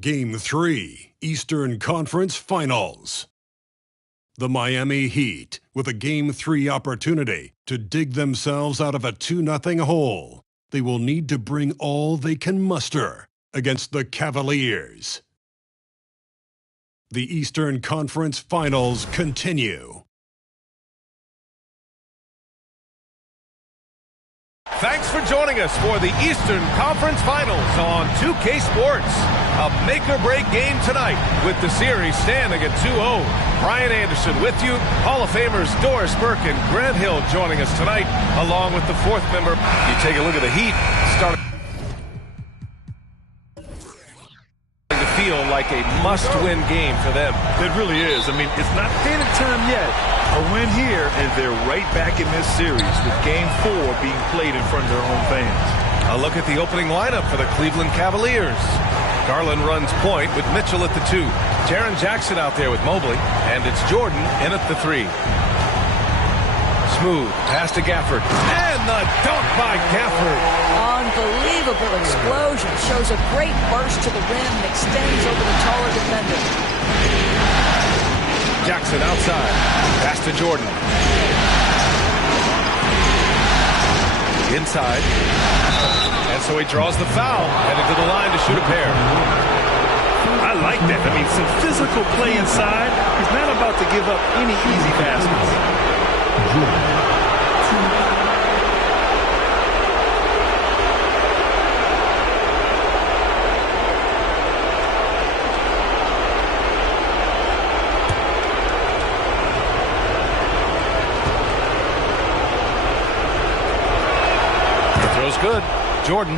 Game 3, Eastern Conference Finals. The Miami Heat with a Game 3 opportunity to dig themselves out of a 2-0 hole. They will need to bring all they can muster against the Cavaliers. The Eastern Conference Finals continue. Thanks for joining us for the Eastern Conference Finals on 2K Sports. A make-or-break game tonight with the series standing at 2-0. Brian Anderson with you. Hall of Famers Doris Burke and Grant Hill joining us tonight, along with the fourth member. You take a look at the Heat. Starting to feel like a must-win game for them. It really is. I mean, it's not panic time yet. A win here, and they're right back in this series with Game 4 being played in front of their own fans. A look at the opening lineup for the Cleveland Cavaliers. Garland runs point with Mitchell at the 2. Jaren Jackson out there with Mobley, and it's Jordan in at the 3. Smooth pass to Gafford, and the dunk by Gafford. Unbelievable explosion. Shows a great burst to the rim and extends over the taller defender. Jackson outside. Pass to Jordan. Inside. And so he draws the foul. Headed to the line to shoot a pair. I like that. I mean, some physical play inside. He's not about to give up any easy baskets. Good. Jordan.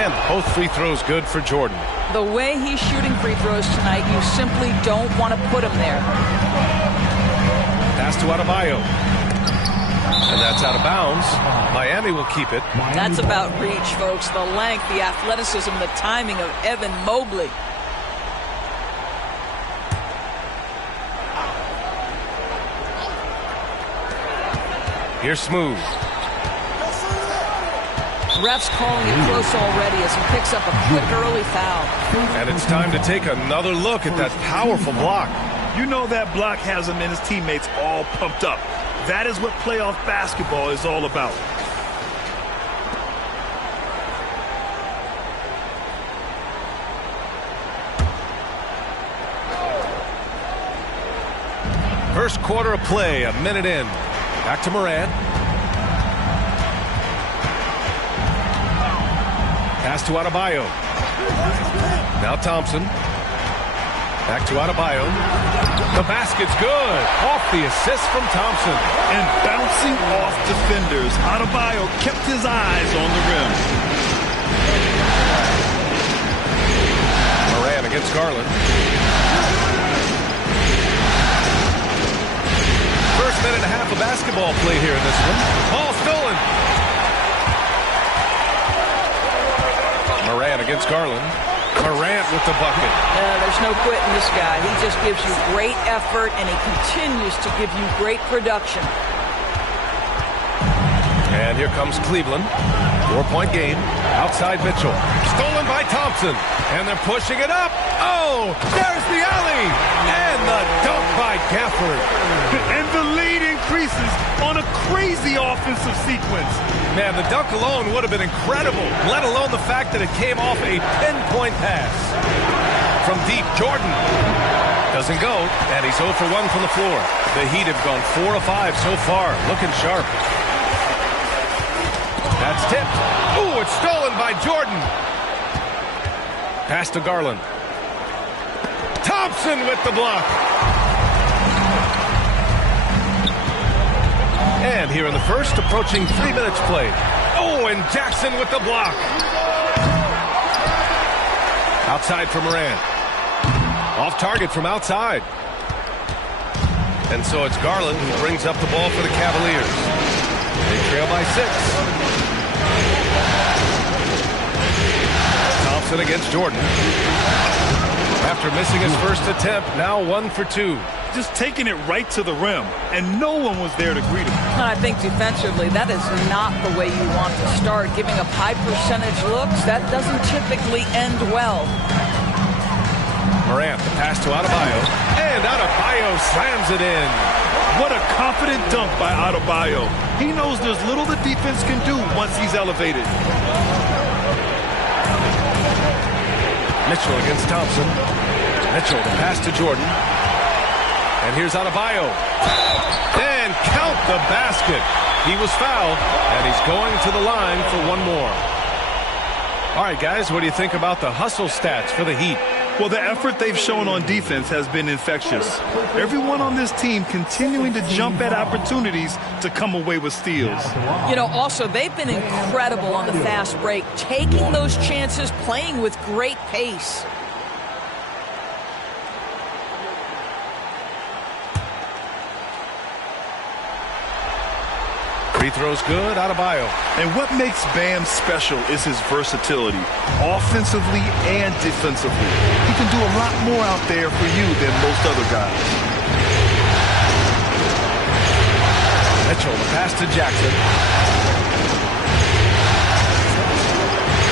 And both free throws good for Jordan. The way he's shooting free throws tonight, you simply don't want to put him there. Pass to Adebayo. And that's out of bounds. Miami will keep it. That's about reach, folks. The length, the athleticism, the timing of Evan Mobley. Here's Smooth. Ref's calling it close already as he picks up a quick early foul. And it's time to take another look at that powerful block. You know that block has him and his teammates all pumped up. That is what playoff basketball is all about. First quarter of play, a minute in. Back to Morant. Pass to Adebayo. Now Thompson. Back to Adebayo. The basket's good. Off the assist from Thompson. And bouncing off defenders, Adebayo kept his eyes on the rim. Morant against Garland. First minute and a half of basketball play here in this one. Ball stolen. Morant against Garland. Morant with the bucket. There's no quitting this guy. He just gives you great effort, and he continues to give you great production. And here comes Cleveland. 4-point game. Outside Mitchell. stolen by Thompson. And they're pushing it up. Oh, there's the alley. And the dunk by Gafford. And the lead increases on a crazy offensive sequence. Man, the dunk alone would have been incredible, let alone the fact that it came off a pinpoint pass. From deep, Jordan. Doesn't go, and he's 0 for 1 from the floor. The Heat have gone 4 of 5 so far, looking sharp. That's tipped. Ooh, it's stolen by Jordan. Pass to Garland. Thompson with the block. And here in the first, approaching 3 minutes played. Oh, and Jackson with the block. Outside for Morant. Off target from outside. And so it's Garland who brings up the ball for the Cavaliers. They trail by 6. Thompson against Jordan. After missing his first attempt, now 1 for 2. Just taking it right to the rim, and no one was there to greet him. And I think defensively, that is not the way you want to start. Giving up high percentage looks, that doesn't typically end well. Morant, the pass to Adebayo, and Adebayo slams it in. What a confident dunk by Adebayo. He knows there's little the defense can do once he's elevated. Mitchell against Thompson. Mitchell, the pass to Jordan. And here's Adebayo. And count the basket. He was fouled, and he's going to the line for 1 more. All right, guys, what do you think about the hustle stats for the Heat? Well, the effort they've shown on defense has been infectious. Everyone on this team continuing to jump at opportunities to come away with steals. You know, also, they've been incredible on the fast break, taking those chances, playing with great pace. Free throw's good, Adebayo. And what makes Bam special is his versatility, offensively and defensively. He can do a lot more out there for you than most other guys. Mitchell, the pass to Jackson.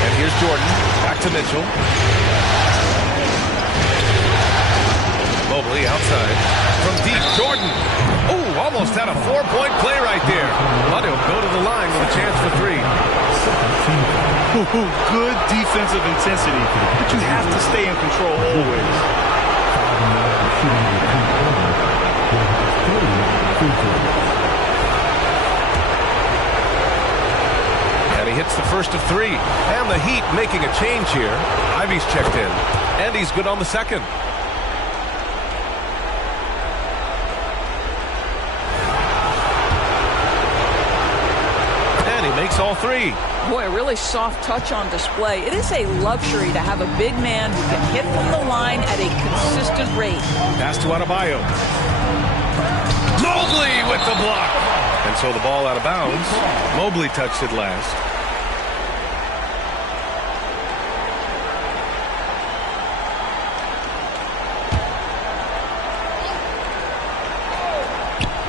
And here's Jordan, back to Mitchell. Mobley outside. From deep, Jordan. Ooh, almost had a 4-point play right there. But he'll go to the line with a chance for 3. Good defensive intensity, but you have to stay in control always. And he hits the first of 3. And the Heat making a change here. Ivy's checked in. And he's good on the second. Makes all 3. Boy, a really soft touch on display. It is a luxury to have a big man who can hit from the line at a consistent rate. Pass to Adebayo. Mobley with the block. And so the ball out of bounds. Mobley touched it last.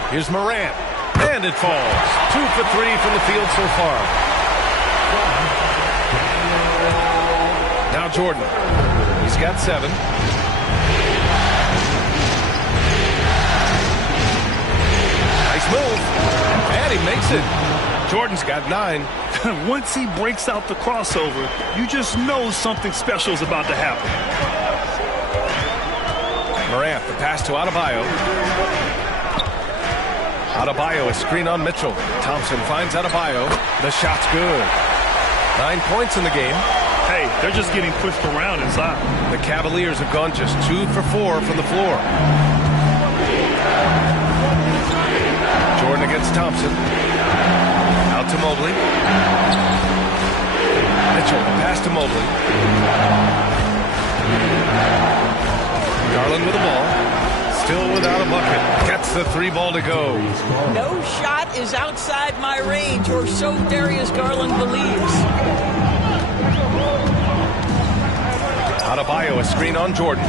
Here's Morant. And it falls. 2 for 3 from the field so far. Now Jordan. He's got 7. Nice move. And he makes it. Jordan's got 9. Once he breaks out the crossover, you just know something special is about to happen. Morant, the pass to Adebayo. Adebayo, a screen on Mitchell. Thompson finds Adebayo. The shot's good. 9 points in the game. Hey, they're just getting pushed around inside. The Cavaliers have gone just 2 for 4 from the floor. Jordan against Thompson. Out to Mobley. Mitchell, pass to Mobley. Garland with the ball. Still without a bucket. Gets the 3 ball to go. No shot is outside my range, or so Darius Garland believes. Adebayo, a screen on Jordan.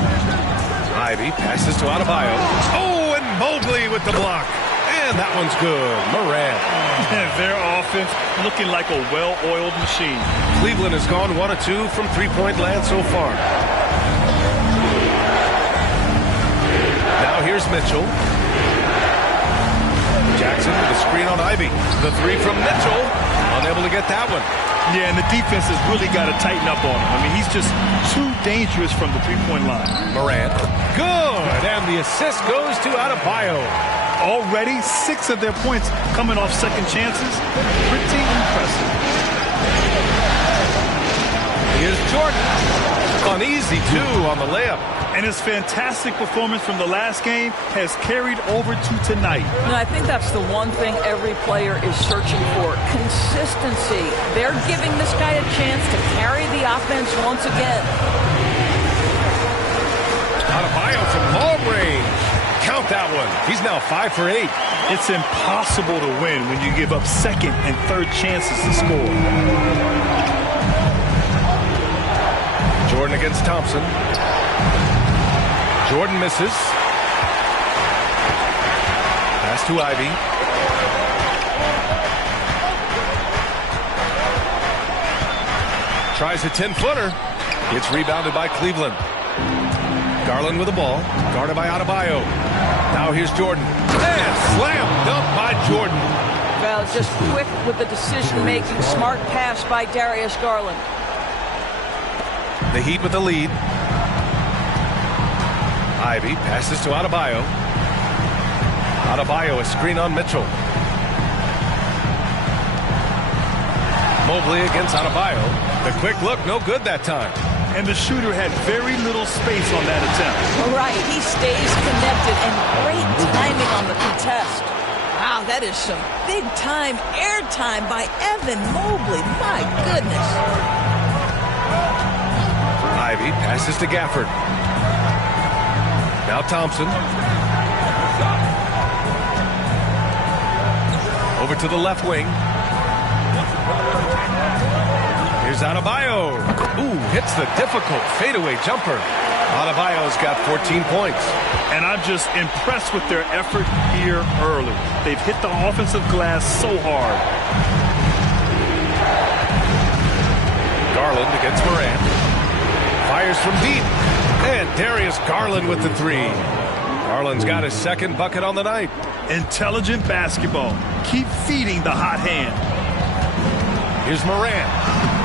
Ivy passes to Adebayo. Oh, and Mobley with the block. And that one's good. Morant. Their offense looking like a well-oiled machine. Cleveland has gone 1 of 2 from three-point land so far. Now here's Mitchell. Jackson with a screen on Ivy. The three from Mitchell. Unable to get that one. Yeah, and the defense has really got to tighten up on him. I mean, he's just too dangerous from the three-point line. Morant. Good. And the assist goes to Adebayo. Already 6 of their points coming off second chances. Pretty impressive. Here's Jordan. Uneasy, too, on the layup. And his fantastic performance from the last game has carried over to tonight. No, I think that's the one thing every player is searching for. Consistency. They're giving this guy a chance to carry the offense once again. Adebayo from long range. Count that one. He's now 5 for 8. It's impossible to win when you give up second and third chances to score. Jordan against Thompson. Jordan misses. Pass to Ivy. Tries a 10-footer. It's rebounded by Cleveland. Garland with the ball. Guarded by Adebayo. Now here's Jordan. And slam dunk by Jordan. Well, just quick with the decision-making. Smart pass by Darius Garland. The Heat with the lead. Ivy passes to Adebayo. Adebayo, a screen on Mitchell. Mobley against Adebayo. The quick look, no good that time. And the shooter had very little space on that attempt. Right, he stays connected and great timing on the contest. Wow, that is some big-time airtime by Evan Mobley. My goodness. Ivy passes to Gafford. Now Thompson. Over to the left wing. Here's Adebayo. Ooh, hits the difficult fadeaway jumper. Adebayo's got 14 points. And I'm just impressed with their effort here early. They've hit the offensive glass so hard. Garland against Morant. Fires from deep. And Darius Garland with the three. Garland's got his second bucket on the night. Intelligent basketball. Keep feeding the hot hand. Here's Morant.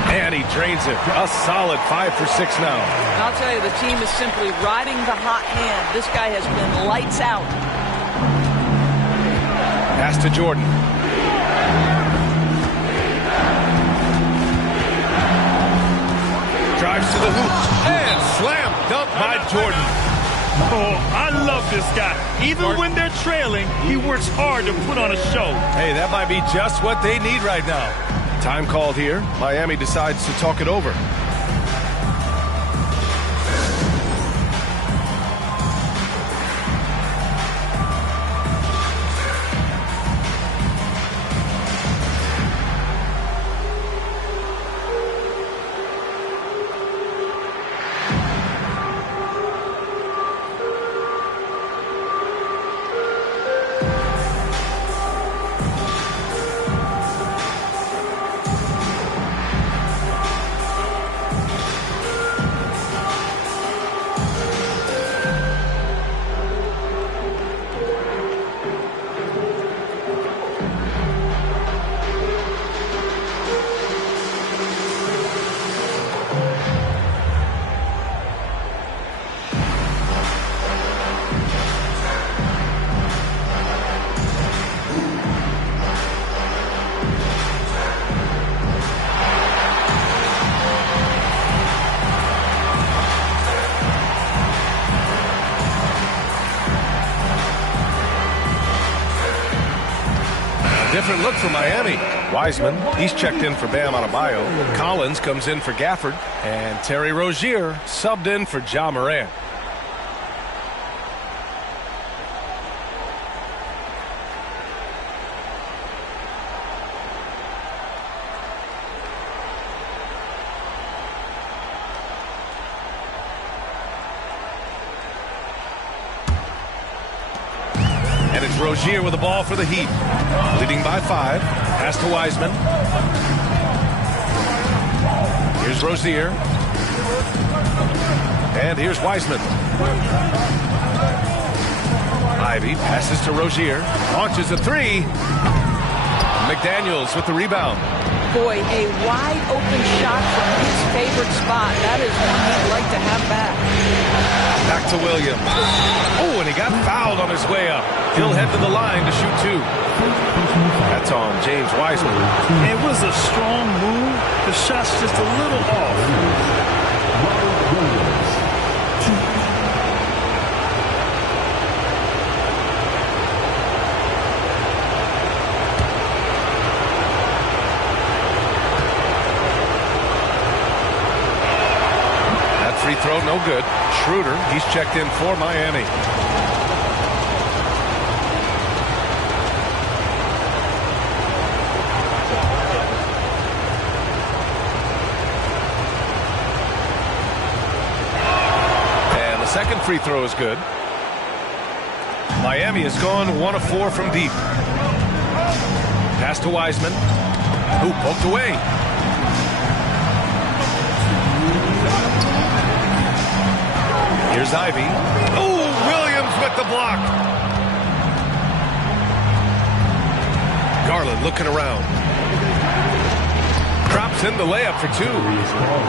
And he drains it. A solid 5 for 6 now. I'll tell you, the team is simply riding the hot hand. This guy has been lights out. Pass to Jordan. Drives to the hoop. And slam dunk by Jordan. Oh, I love this guy. Even when they're trailing, he works hard to put on a show. Hey, that might be just what they need right now. Time called here. Miami decides to talk it over. Different look for Miami. Wiseman, he's checked in for Bam Adebayo. Collins comes in for Gafford. And Terry Rozier subbed in for Ja Morant. Rozier with the ball for the Heat. Leading by 5. Pass to Wiseman. Here's Rozier. And here's Wiseman. Ivy passes to Rozier. Launches a 3. McDaniels with the rebound. Boy, a wide open shot from his favorite spot. That is one he'd like to have back. Back to Williams. Oh, and he got fouled on his way up. He'll head to the line to shoot 2. That's on James Wiseman. It was a strong move. The shot's just a little off. Free throw, no good. Schroeder, he's checked in for Miami. And the second free throw is good. Miami has gone 1 of 4 from deep. Pass to Wiseman, who poked away. Here's Ivy. Oh, Williams with the block. Garland looking around. Drops in the layup for 2.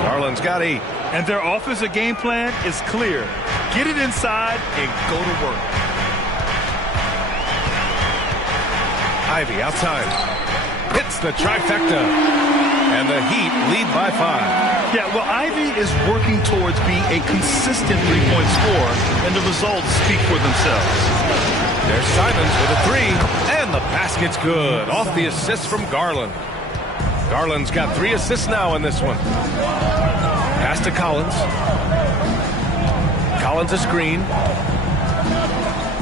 Garland's got 8. And their offensive game plan is clear. Get it inside and go to work. Ivy outside. Hits the trifecta. And the Heat lead by 5. Yeah, well, Ivy is working towards being a consistent three-point scorer, and the results speak for themselves. There's Simons with a 3, and the basket's good. Off the assist from Garland. Garland's got 3 assists now in this one. Pass to Collins. Collins a screen.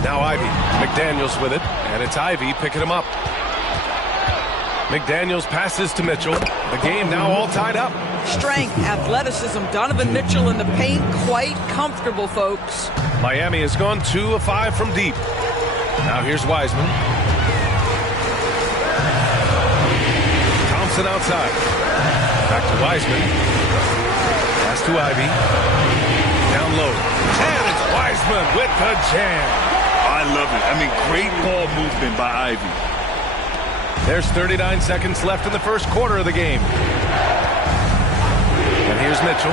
Now Ivy. McDaniels with it, and it's Ivy picking him up. McDaniels passes to Mitchell. The game now all tied up. Strength, athleticism, Donovan Mitchell in the paint, quite comfortable, folks. Miami has gone 2 of 5 from deep. Now here's Wiseman. Thompson outside. Back to Wiseman. Pass to Ivy. Down low. And it's Wiseman with the jam. I love it. I mean, great ball movement by Ivy. There's 39 seconds left in the first quarter of the game. And here's Mitchell.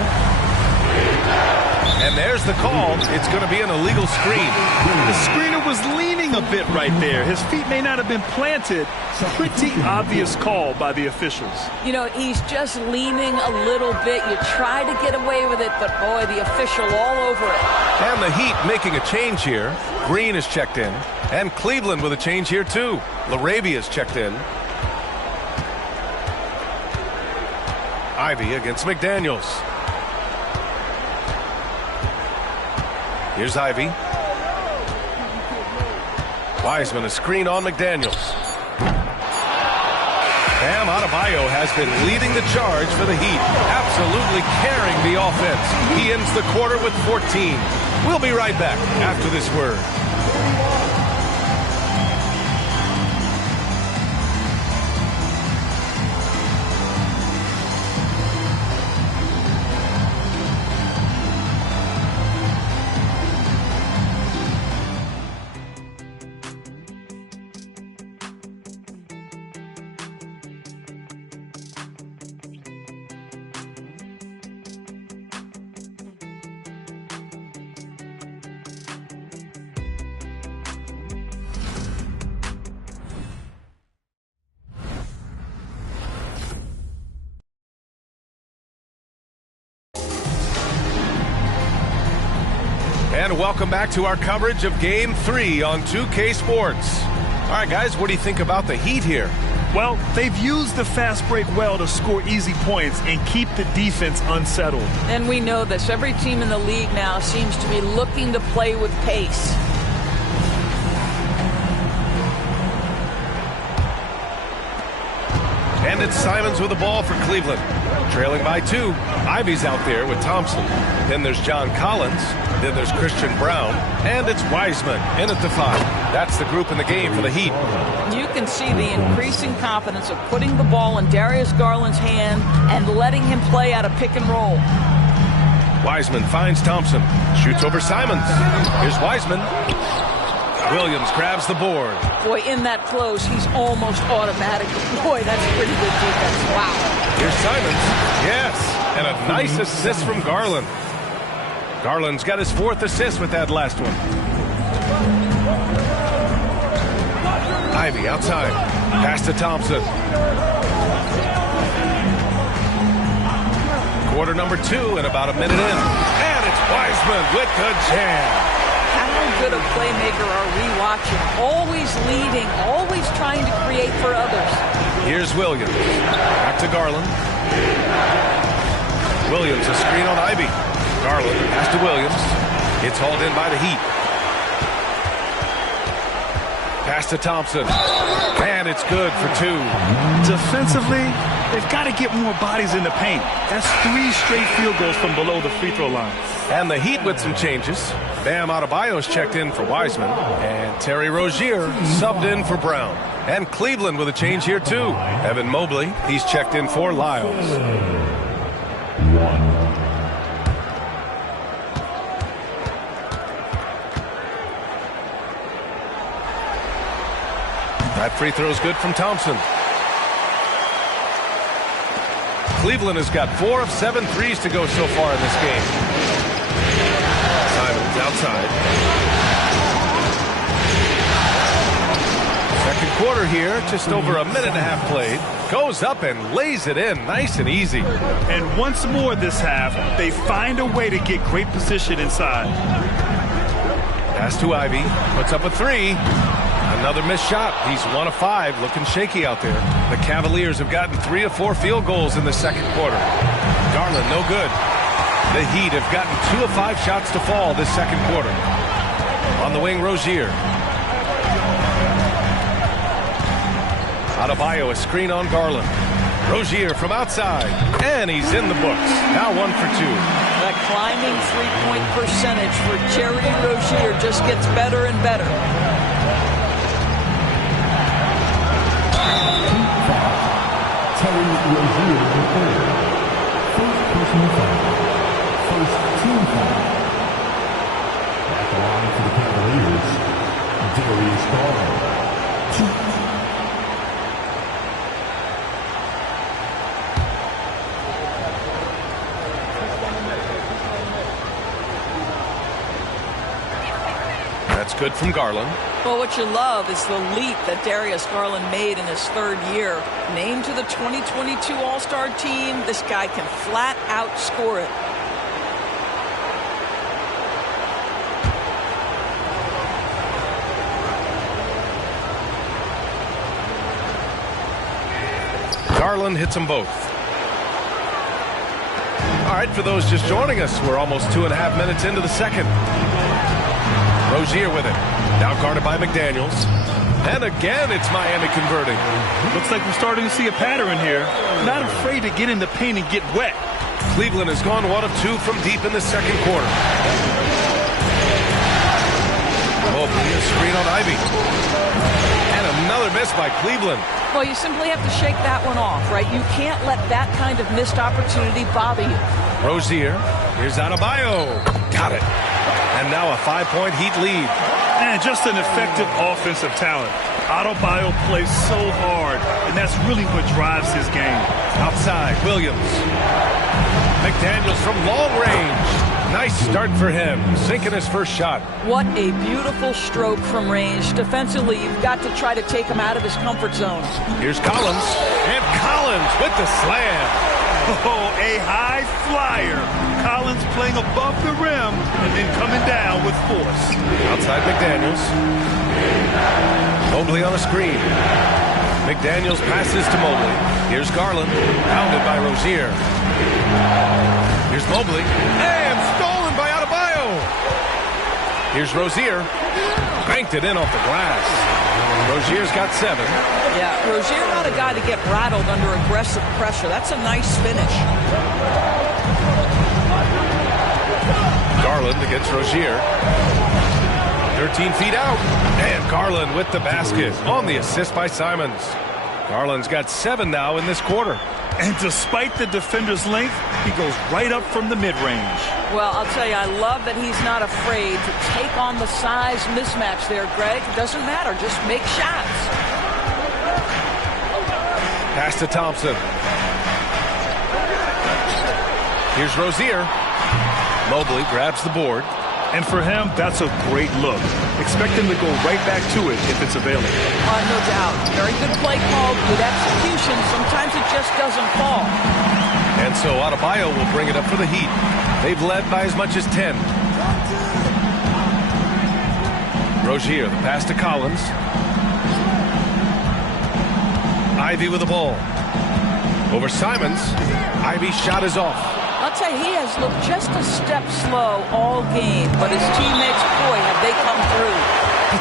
And there's the call. It's going to be an illegal screen. The screener was leaning a bit right there. His feet may not have been planted. Pretty obvious call by the officials. You know, he's just leaning a little bit. You try to get away with it, but boy, the official all over it. And the Heat making a change here. Green is checked in. And Cleveland with a change here, too. LaRavia's checked in. Ivy against McDaniels. Here's Ivy. Wiseman a screen on McDaniels. Bam Adebayo has been leading the charge for the Heat. Absolutely carrying the offense. He ends the quarter with 14. We'll be right back after this word. And welcome back to our coverage of Game 3 on 2K Sports. All right, guys, what do you think about the Heat here? Well, they've used the fast break well to score easy points and keep the defense unsettled. And we know this. Every team in the league now seems to be looking to play with pace. And it's Simons with the ball for Cleveland. Trailing by 2. Ivy's out there with Thompson. Then there's John Collins. Then there's Christian Brown. And it's Wiseman in at the 5. That's the group in the game for the Heat. You can see the increasing confidence of putting the ball in Darius Garland's hand and letting him play out of pick and roll. Wiseman finds Thompson. Shoots over Simons. Here's Wiseman. Williams grabs the board. Boy, in that close, he's almost automatic. Boy, that's pretty good defense. Wow. Here's Simons. Yes. And a nice assist from Garland. Garland's got his 4th assist with that last one. Ivy outside. Pass to Thompson. Quarter number 2 and about a minute in. And it's Wiseman with the jam. How good a playmaker are we watching? Always leading, always trying to create for others. Here's Williams. Back to Garland. Williams, a screen on Ivy. Garland pass to Williams. It's hauled in by the Heat. Pass to Thompson. And it's good for 2. Defensively, they've got to get more bodies in the paint. That's 3 straight field goals from below the free throw line. And the Heat with some changes. Bam Adebayo's checked in for Wiseman. And Terry Rozier subbed in for Brown. And Cleveland with a change here too. Evan Mobley, he's checked in for Lyles. That free throw is good from Thompson. Cleveland has got 4 of 7 threes to go so far in this game. Simons outside. Second quarter here, just over a minute and a half played. Goes up and lays it in, nice and easy. And once more this half, they find a way to get great position inside. Pass to Ivy, puts up a 3. Another missed shot. He's 1 of 5, looking shaky out there. The Cavaliers have gotten 3 of 4 field goals in the second quarter. Garland, no good. The Heat have gotten 2 of 5 shots to fall this second quarter. On the wing, Rozier. Adebayo, a screen on Garland. Rozier from outside, and he's in the books. Now 1 for 2. That climbing three-point percentage for Terry Rozier just gets better and better. Terry Rozier III. First personal foul. First team foul. At the line for the Cavaliers, Darius Garland. 2. That's good from Garland. Well, what you love is the leap that Darius Garland made in his 3rd year. Named to the 2022 All-Star team, this guy can flat out score it. Garland hits them both. All right, for those just joining us, we're almost 2.5 minutes into the second. Rozier with it. Now guarded by McDaniels. And again, it's Miami converting. Looks like we're starting to see a pattern here. Not afraid to get in the paint and get wet. Cleveland has gone 1 of 2 from deep in the second quarter. Mobley, a screen on Ivy. And another miss by Cleveland. Well, you simply have to shake that one off, right? You can't let that kind of missed opportunity bother you. Rozier. Here's Adebayo. Got it. And now a 5-point Heat lead. And just an effective offensive talent. Adebayo plays so hard, and that's really what drives his game. Outside, Williams. McDaniels from long range. Nice start for him, sinking his first shot. What a beautiful stroke from range. Defensively, you've got to try to take him out of his comfort zone. Here's Collins, and Collins with the slam. Oh, a high flyer. Collins playing above the rim and then coming down with force. Outside McDaniels. Mobley on a screen. McDaniels passes to Mobley. Here's Garland, pounded by Rozier. Here's Mobley, and stolen by Adebayo. Here's Rozier. Banked it in off the glass. Rozier's got 7. Yeah, Rozier not a guy to get rattled under aggressive pressure. That's a nice finish. Garland against Rozier. 13 feet out. And Garland with the basket on the assist by Simons. Garland's got 7 now in this quarter. And despite the defender's length, he goes right up from the mid-range. Well, I'll tell you, I love that he's not afraid to take on the size mismatch there, Greg. It doesn't matter. Just make shots. Pass to Thompson. Here's Rozier. Mobley grabs the board. And for him, that's a great look. Expect him to go right back to it if it's available. No doubt. Very good play call, good execution. Sometimes it just doesn't fall. And so Adebayo will bring it up for the Heat. They've led by as much as 10. Rozier, the pass to Collins. Ivy with the ball. Over Simons. Ivy's shot is off. I'll tell you, he has looked just a step slow all game, but his teammates, boy, have they come through.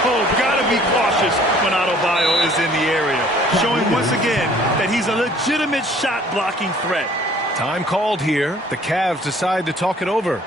Oh, gotta be cautious when Adebayo is in the area, showing once again that he's a legitimate shot-blocking threat. Time called here. The Cavs decide to talk it over.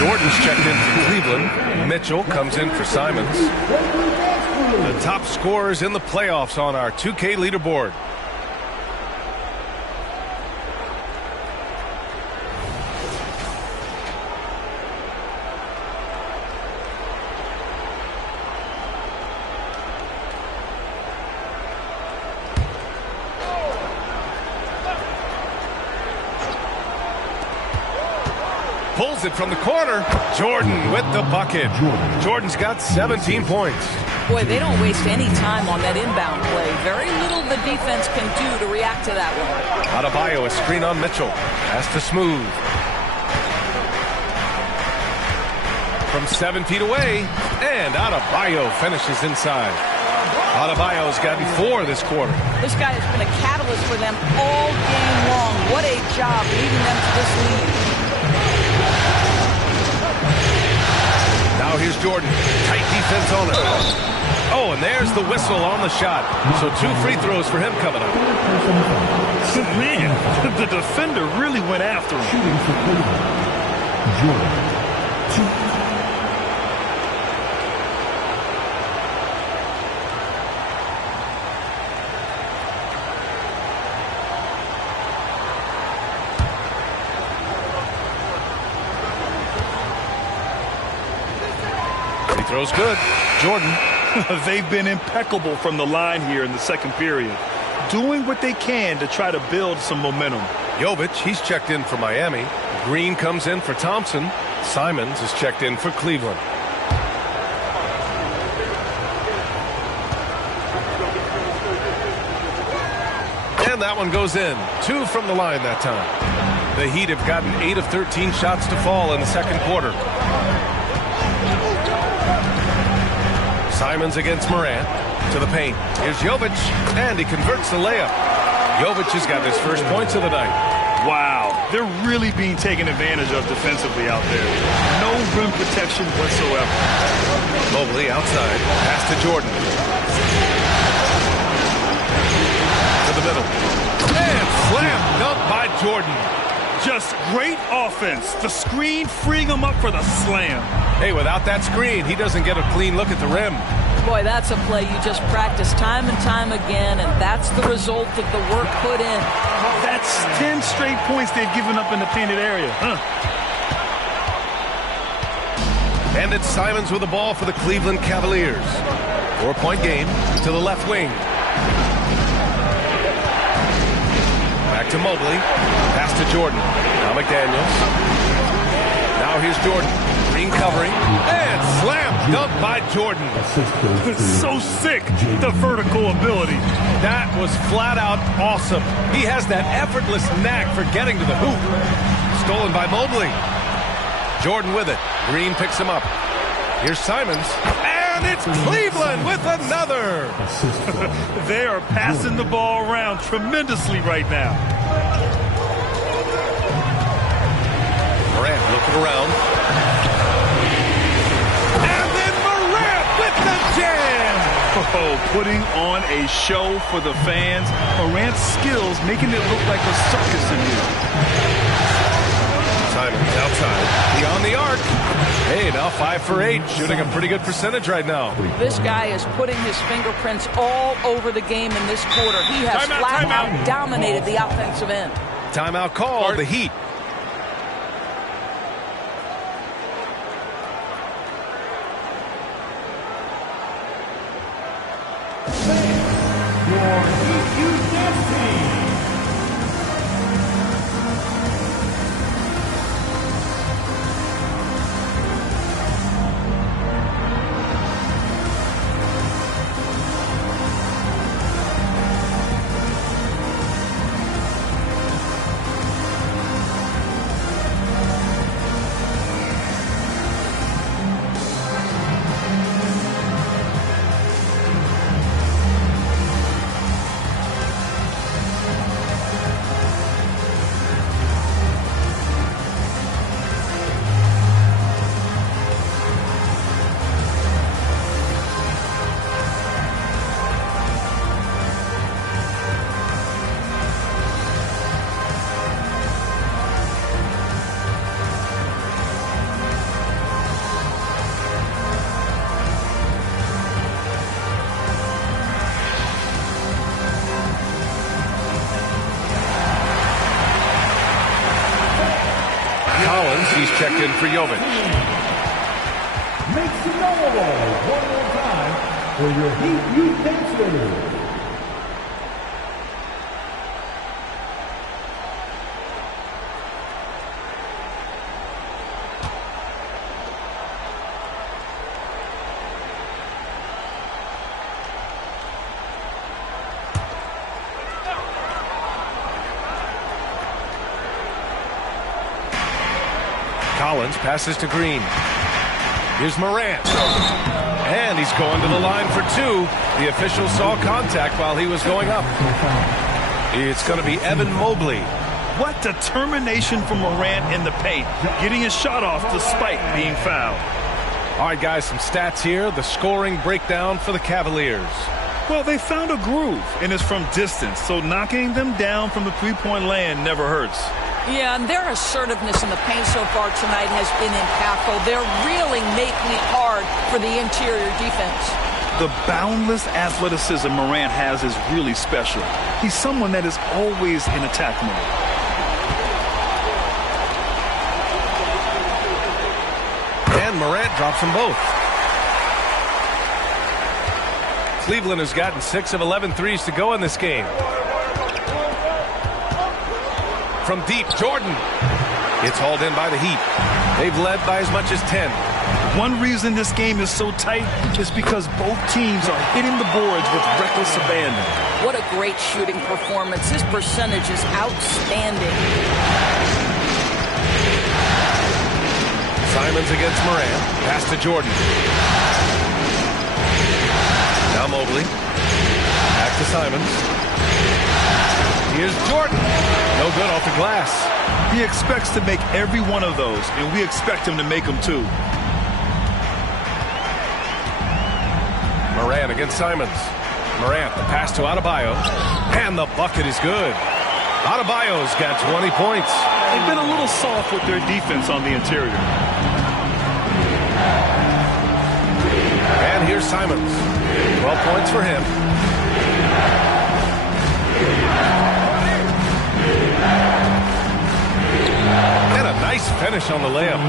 Jordan's checked in for Cleveland. Mitchell comes in for Simons. The top scorers in the playoffs on our 2K leaderboard. Pulls it from the corner. Jordan with the bucket. Jordan's got 17 points. Boy, they don't waste any time on that inbound play. Very little the defense can do to react to that one. Adebayo, a screen on Mitchell. Pass to Smooth. From 7 feet away. And Adebayo finishes inside. Adebayo's gotten 4 this quarter. This guy has been a catalyst for them all game long. What a job leading them to this lead. Now here's Jordan. Tight defense on it. Oh, and there's the whistle on the shot. So 2 free throws for him coming up. Man, the defender really went after him. Shooting for Cleveland, Jordan, 2. Throw's good. Jordan. They've been impeccable from the line here in the second period, doing what they can to try to build some momentum. Jovic, he's checked in for Miami. Green comes in for Thompson. Simons is checked in for Cleveland. And that one goes in. 2 from the line that time. The Heat have gotten 8 of 13 shots to fall in the second quarter. Simons against Morant. To the paint. Here's Jovic. And he converts the layup. Jovic has got his first points of the night. Wow, they're really being taken advantage of defensively out there. No rim protection whatsoever. Mobley outside. Pass to Jordan. To the middle. And slam dunk by Jordan. Just great offense. The screen freeing him up for the slam. Hey, without that screen, he doesn't get a clean look at the rim. Boy, that's a play you just practice time and time again, and that's the result of the work put in. That's 10 straight points they've given up in the painted area. And it's Simons with the ball for the Cleveland Cavaliers. 4-point game to the left wing. Back to Mobley. Pass to Jordan. Now McDaniels. Now here's Jordan. Green covering. And slam dunk by Jordan. It's so sick, the vertical ability. That was flat out awesome. He has that effortless knack for getting to the hoop. Stolen by Mobley. Jordan with it. Green picks him up. Here's Simons. And it's Cleveland with another. They are passing the ball around tremendously right now. Morant looking around. And then Morant with the jam. Oh, putting on a show for the fans. Morant's skills making it look like a circus in here. Simons outside. Beyond the arc. Hey, now 5 for 8. Shooting a pretty good percentage right now. This guy is putting his fingerprints all over the game in this quarter. He has flat out dominated the offensive end. Timeout called. The Heat. He's checked in for Jovic. Make some noise one more time for your Heat utensils. Collins passes to Green. Here's Morant. And he's going to the line for 2. The official saw contact while he was going up. It's going to be Evan Mobley. What determination from Morant in the paint, getting his shot off despite being fouled. All right, guys, some stats here. The scoring breakdown for the Cavaliers. Well, they found a groove, and it's from distance, so knocking them down from the three-point land never hurts. Yeah, and their assertiveness in the paint so far tonight has been impactful. They're really making it hard for the interior defense. The boundless athleticism Morant has is really special. He's someone that is always in attack mode. And Morant drops them both. Cleveland has gotten 6 of 11 threes to go in this game. From deep, Jordan. It's hauled in by the Heat. They've led by as much as 10. One reason this game is so tight is because both teams are hitting the boards with reckless abandon. What a great shooting performance. His percentage is outstanding. Simons against Morant. Pass to Jordan. Now Mobley. Back to Simons. Here's Jordan. No good off the glass. He expects to make every one of those, and we expect him to make them too. Morant against Simons. Morant, the pass to Adebayo. And the bucket is good. Adebayo's got 20 points. They've been a little soft with their defense on the interior. And here's Simons. 12 points for him. And a nice finish on the layup.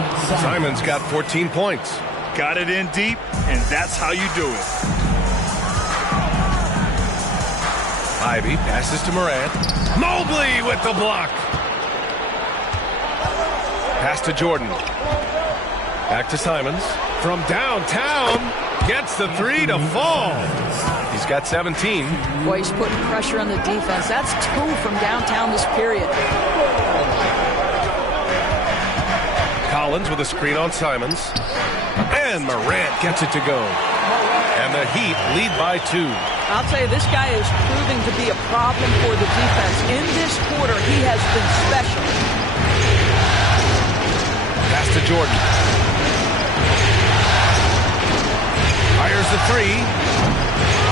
Simons got 14 points. Got it in deep, and that's how you do it. Ivy passes to Morant. Mobley with the block. Pass to Jordan. Back to Simons. From downtown. Gets the three to fall. He's got 17. Boy, he's putting pressure on the defense. That's 2 from downtown this period. Collins with a screen on Simons. And Morant gets it to go. And the Heat lead by 2. I'll tell you, this guy is proving to be a problem for the defense. In this quarter, he has been special. Pass to Jordan. Fires the three.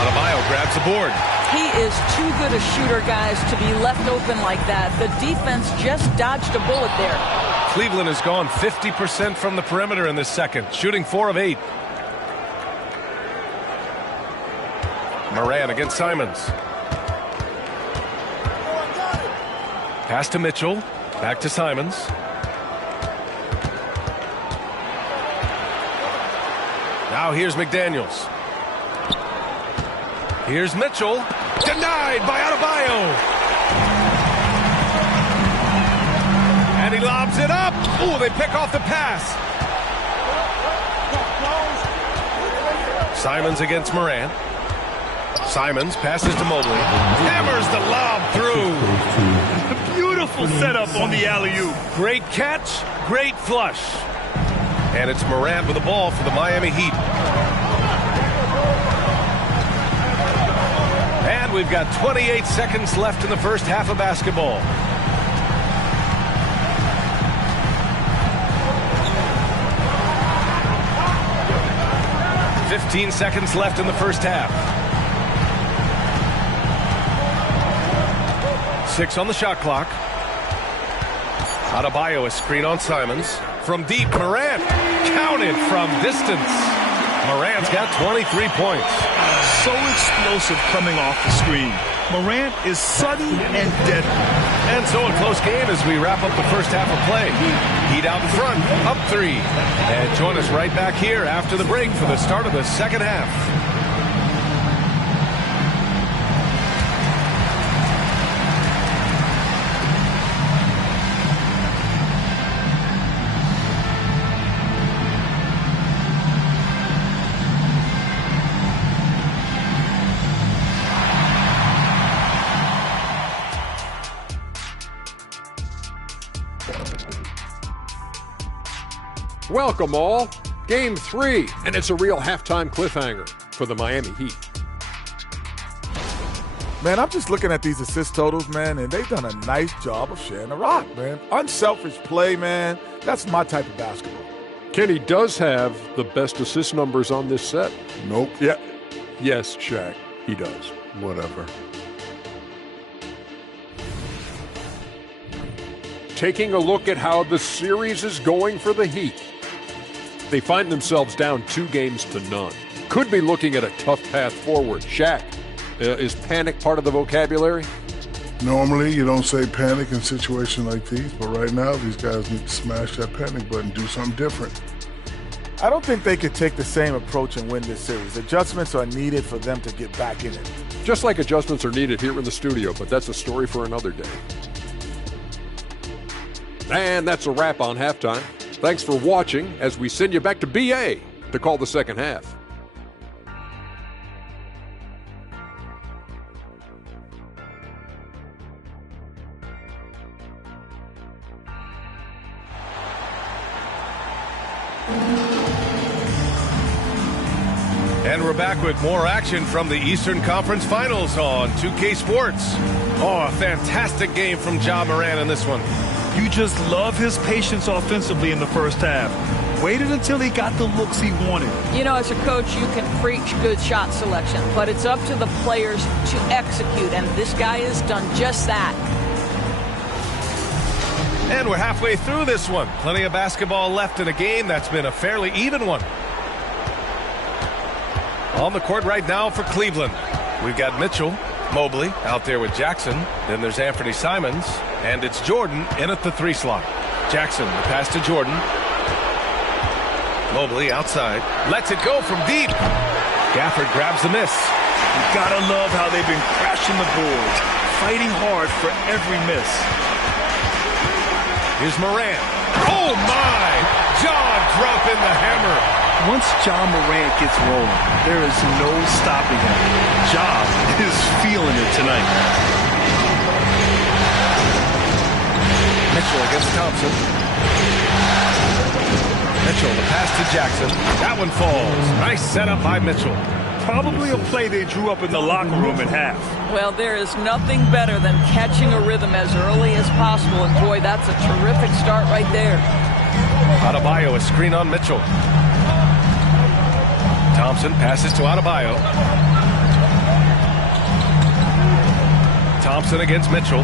Adebayo grabs the board. He is too good a shooter, guys, to be left open like that. The defense just dodged a bullet there. Cleveland has gone 50% from the perimeter in this second, shooting 4 of 8. Morant against Simons. Pass to Mitchell. Back to Simons. Now here's McDaniels. Here's Mitchell. Denied by Adebayo. And he lobs it up. Ooh, they pick off the pass. Simons against Morant. Simons passes to Mobley. Hammers the lob through. Beautiful setup on the alley-oop. Great catch, great flush. And it's Morant with the ball for the Miami Heat. And we've got 28 seconds left in the first half of basketball. "15 seconds left in the first half. 6 on the shot clock. Adebayo, a screen on Simons. From deep, Morant. Counted from distance. Morant's got 23 points. So explosive coming off the screen. Morant is sudden and deadly. And so a close game as we wrap up the first half of play. Heat out in front, up 3. And join us right back here after the break for the start of the second half. Welcome all. Game 3, and it's a real halftime cliffhanger for the Miami Heat. Man, I'm just looking at these assist totals, man, and they've done a nice job of sharing the rock, man. Unselfish play, man. That's my type of basketball. Kenny does have the best assist numbers on this set. Nope. Yeah. Yes, Shaq, he does. Whatever. Taking a look at how the series is going for the Heat. They find themselves down 2-0. Could be looking at a tough path forward. Shaq, is panic part of the vocabulary? Normally, you don't say panic in situations like these, but right now, these guys need to smash that panic button, do something different. I don't think they could take the same approach and win this series. Adjustments are needed for them to get back in it. Just like adjustments are needed here in the studio, but that's a story for another day. And that's a wrap on halftime. Thanks for watching as we send you back to BA to call the second half. And we're back with more action from the Eastern Conference Finals on 2K Sports. Oh, a fantastic game from Ja Morant in this one. You just love his patience offensively in the first half. Waited until he got the looks he wanted. You know, as a coach, you can preach good shot selection, but it's up to the players to execute, and this guy has done just that. And we're halfway through this one. Plenty of basketball left in a game that's been a fairly even one. On the court right now for Cleveland, we've got Mitchell, Mobley out there with Jackson. Then there's Anthony Simons, and it's Jordan in at the 3 slot. Jackson, the pass to Jordan. Mobley outside, lets it go from deep. Gafford grabs the miss. You gotta love how they've been crashing the boards, fighting hard for every miss. Here's Morant. Oh my! John dropping the hammer. Once Ja Morant gets rolling, there is no stopping him. Ja is feeling it tonight. Mitchell against Thompson. Mitchell, the pass to Jackson. That one falls. Nice setup by Mitchell. Probably a play they drew up in the locker room at half. Well, there is nothing better than catching a rhythm as early as possible, and boy, that's a terrific start right there. Adebayo, a screen on Mitchell. Thompson passes to Adebayo. Thompson against Mitchell.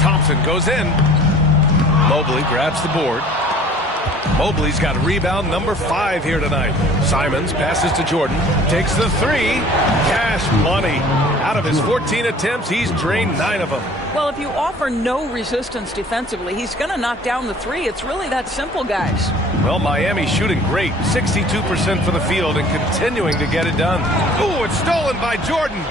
Thompson goes in. Mobley grabs the board. Mobley's got rebound number 5 here tonight. Simons passes to Jordan. Takes the 3. Cash money. Out of his 14 attempts, he's drained 9 of them. Well, if you offer no resistance defensively, he's going to knock down the 3. It's really that simple, guys. Well, Miami shooting great. 62% for the field and continuing to get it done. Ooh, it's stolen by Jordan.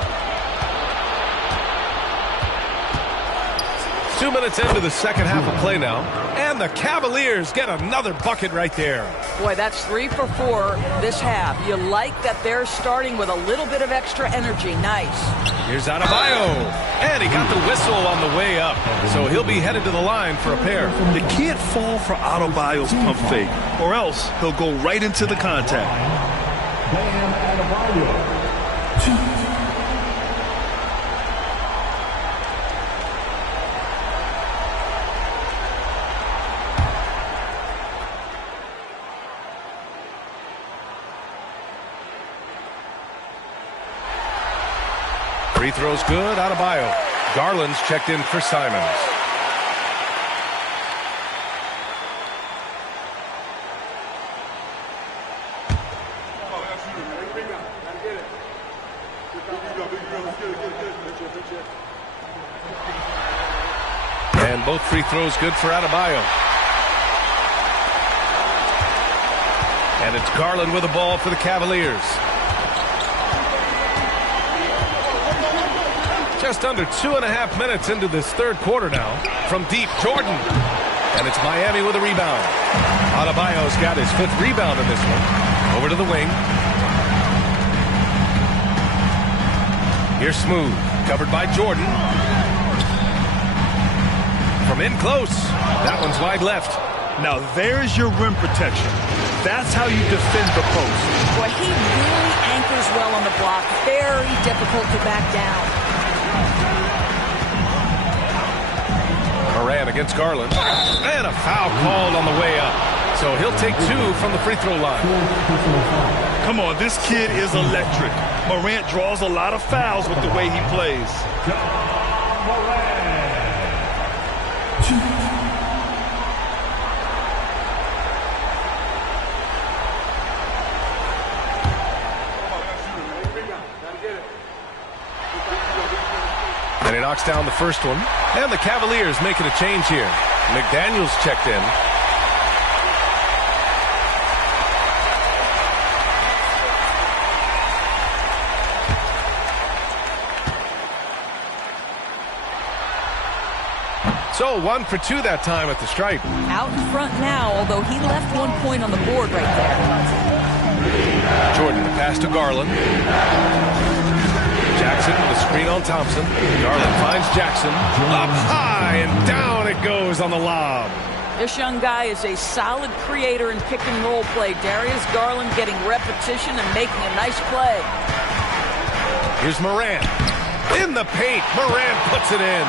2 minutes into the second half of play now, and the Cavaliers get another bucket right there. Boy, that's 3 for 4 this half. You like that they're starting with a little bit of extra energy. Nice. Here's Adebayo, and he got the whistle on the way up, so he'll be headed to the line for a pair. You can't fall for Adebayo's pump fake, or else he'll go right into the contact. Bam Adebayo. Free throw's good, Adebayo. Garland's checked in for Simons. And both free throws good for Adebayo. And it's Garland with the ball for the Cavaliers. Just under 2.5 minutes into this third quarter now. From deep, Jordan. And it's Miami with a rebound. Adebayo's got his 5th rebound in this one. Over to the wing. Here's Smooth. Covered by Jordan. From in close. That one's wide left. Now there's your rim protection. That's how you defend the post. Boy, he really anchors well on the block. Very difficult to back down. Morant against Garland. And a foul called on the way up. So he'll take 2 from the free throw line. Come on, this kid is electric. Morant draws a lot of fouls with the way he plays. And he knocks down the first one. And the Cavaliers making a change here. McDaniels checked in. So 1 for 2 that time at the stripe. Out in front now, although he left 1 point on the board right there. Jordan, the pass to Garland. Jackson with a screen on Thompson. Garland finds Jackson. Up high and down it goes on the lob. This young guy is a solid creator in pick and roll play. Darius Garland getting repetition and making a nice play. Here's Morant. In the paint, Morant puts it in.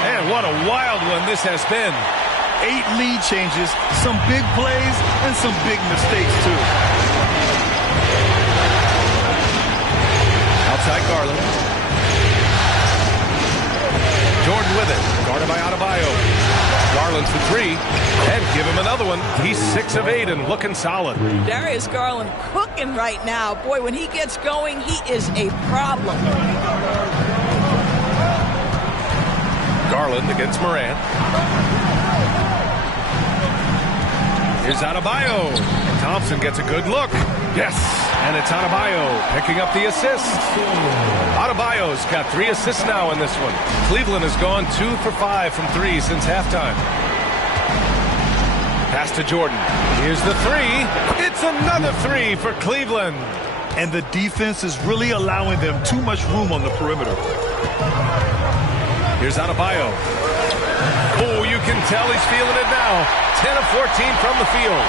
And what a wild one this has been. 8 lead changes, some big plays, and some big mistakes, too. Outside Garland. Jordan with it. Guarded by Adebayo. Garland for 3. And give him another one. He's 6 of 8 and looking solid. Darius Garland cooking right now. Boy, when he gets going, he is a problem. Garland against Morant. Here's Adebayo. Thompson gets a good look. Yes, and it's Adebayo picking up the assist. Adebayo's got 3 assists now in this one. Cleveland has gone 2 for 5 from 3 since halftime. Pass to Jordan. Here's the 3. It's another 3 for Cleveland. And the defense is really allowing them too much room on the perimeter. Here's Adebayo. Oh, you can tell he's feeling it now. 10 of 14 from the field.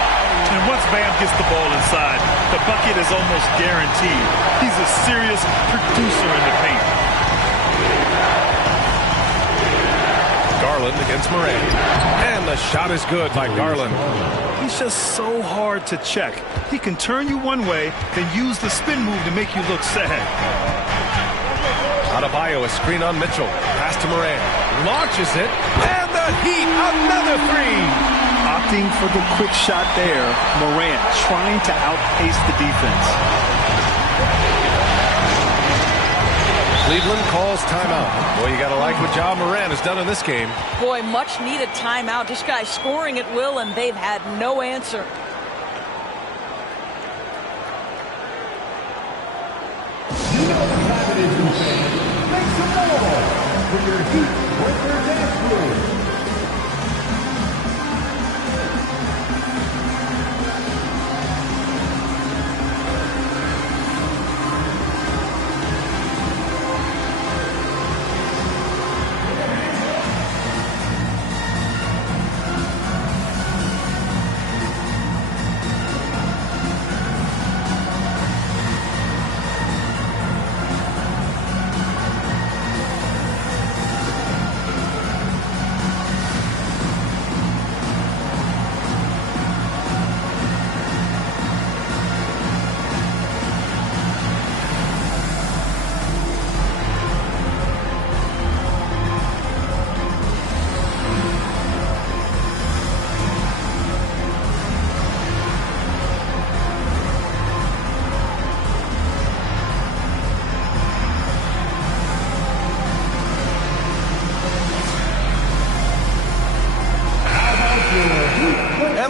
And once Bam gets the ball inside, the bucket is almost guaranteed. He's a serious producer in the paint. Garland against Morant. And the shot is good by Garland. He's just so hard to check. He can turn you one way, then use the spin move to make you look sad. Adebayo, a screen on Mitchell. Pass to Morant. Launches it. And the Heat, another 3. Opting for the quick shot there. Morant trying to outpace the defense. Cleveland calls timeout. Boy, you got to like what Ja Morant has done in this game. Boy, much needed timeout. This guy's scoring at will, and they've had no answer. You know what time it is, you fans. Make some noise for your Heat Breaker dance crew.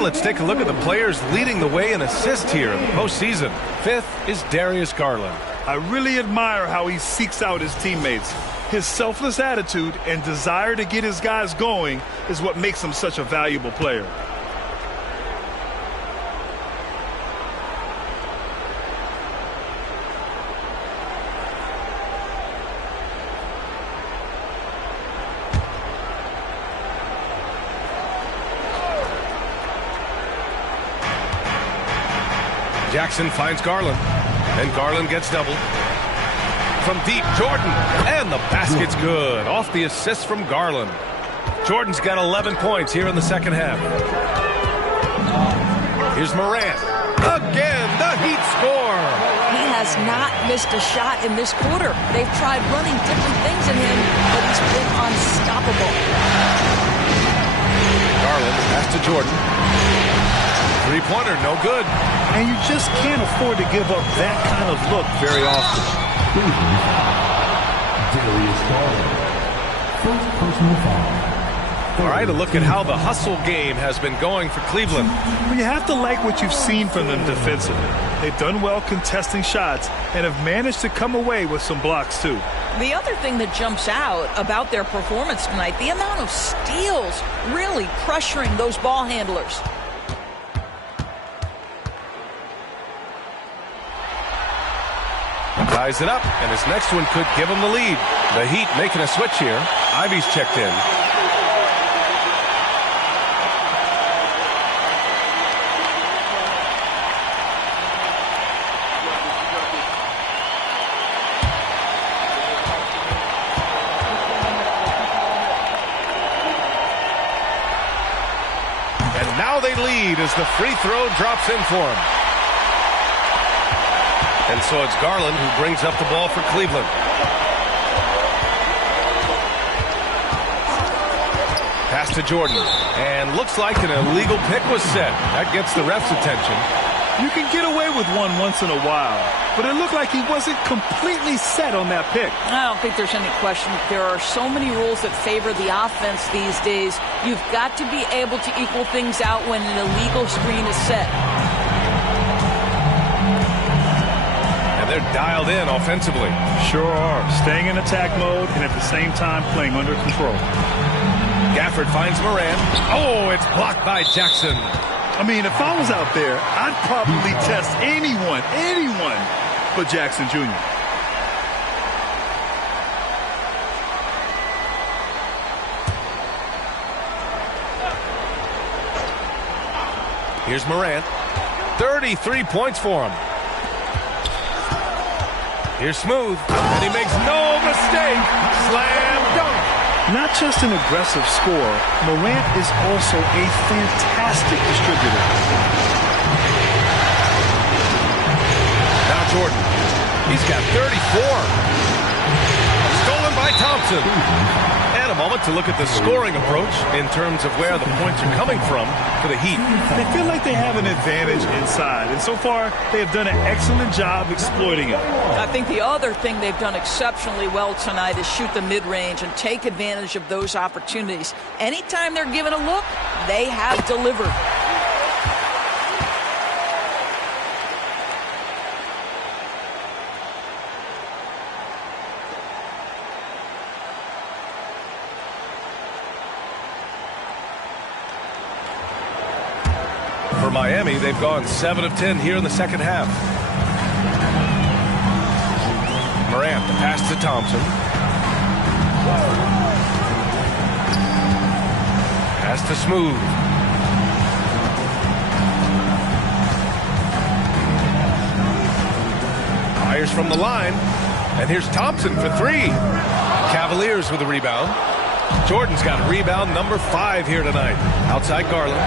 Let's take a look at the players leading the way in assists here in the postseason. 5th is Darius Garland. I really admire how he seeks out his teammates. His selfless attitude and desire to get his guys going is what makes him such a valuable player. Jackson finds Garland, and Garland gets doubled. From deep, Jordan, and the basket's good. Off the assist from Garland. Jordan's got 11 points here in the second half. Here's Morant. Again, the Heat score. He has not missed a shot in this quarter. They've tried running different things in him, but he's been unstoppable. Garland pass to Jordan. Three-pointer, no good. And you just can't afford to give up that kind of look very often. Darius Garland. First personal foul. All right, a look at how the hustle game has been going for Cleveland. Well, you have to like what you've seen from them defensively. They've done well contesting shots and have managed to come away with some blocks, too. The other thing that jumps out about their performance tonight, the amount of steals, really pressuring those ball handlers. Ties it up, and his next one could give him the lead. The Heat making a switch here. Ivy's checked in. Now they lead as the free throw drops in for him. And so it's Garland who brings up the ball for Cleveland. Pass to Jordan. And looks like an illegal pick was set. That gets the ref's attention. You can get away with one once in a while, but it looked like he wasn't completely set on that pick. I don't think there's any question. There are so many rules that favor the offense these days. You've got to be able to equal things out when an illegal screen is set. And they're dialed in offensively. Sure are. Staying in attack mode and at the same time playing under control. Gafford finds Moran. Oh, it's blocked by Jackson. I mean, if I was out there, I'd probably test anyone but Jackson Jr. Here's Morant. 33 points for him. Here's Smooth, and he makes no mistake. Slam dunk. Not just an aggressive scorer, Morant is also a fantastic distributor. Now Jordan. He's got 34. Stolen by Thompson. And a moment to look at the scoring approach in terms of where the points are coming from for the Heat. They feel like they have an advantage inside, and so far they have done an excellent job exploiting it. I think the other thing they've done exceptionally well tonight is shoot the mid-range and take advantage of those opportunities. Anytime they're given a look, they have delivered. For Miami, they've gone 7 of 10 here in the second half. Morant, the pass to Thompson. Pass to Smooth. Fires from the line. And here's Thompson for 3. Cavaliers with a rebound. Jordan's got rebound number 5 here tonight. Outside Garland.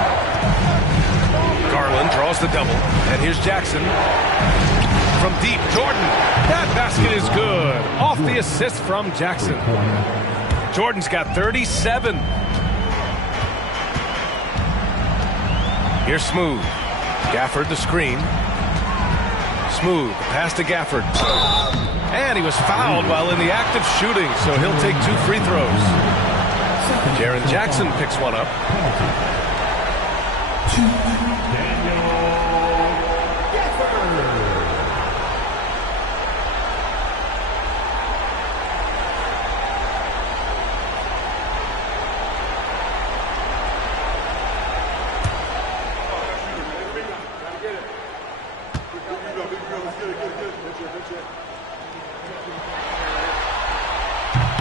Garland draws the double. And here's Jackson. From deep, Jordan. That basket is good. Off the assist from Jackson. Jordan's got 37. Here's Smooth. Gafford the screen. Smooth. Pass to Gafford. And he was fouled while in the act of shooting, so he'll take 2 free throws. Jaren Jackson picks one up.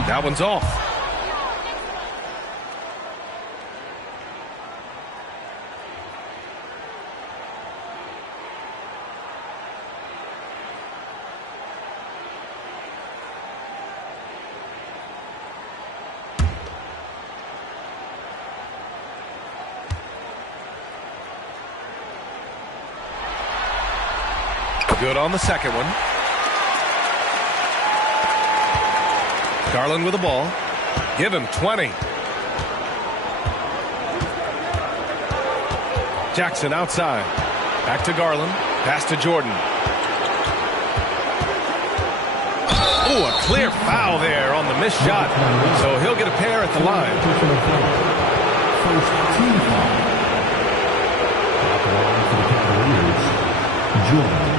That one's off. Good on the second one. Garland with the ball. Give him 20. Jackson outside. Back to Garland. Pass to Jordan. Oh, a clear foul there on the missed shot. So he'll get a pair at the line. First team foul. At the line for the Cavaliers, Jordan.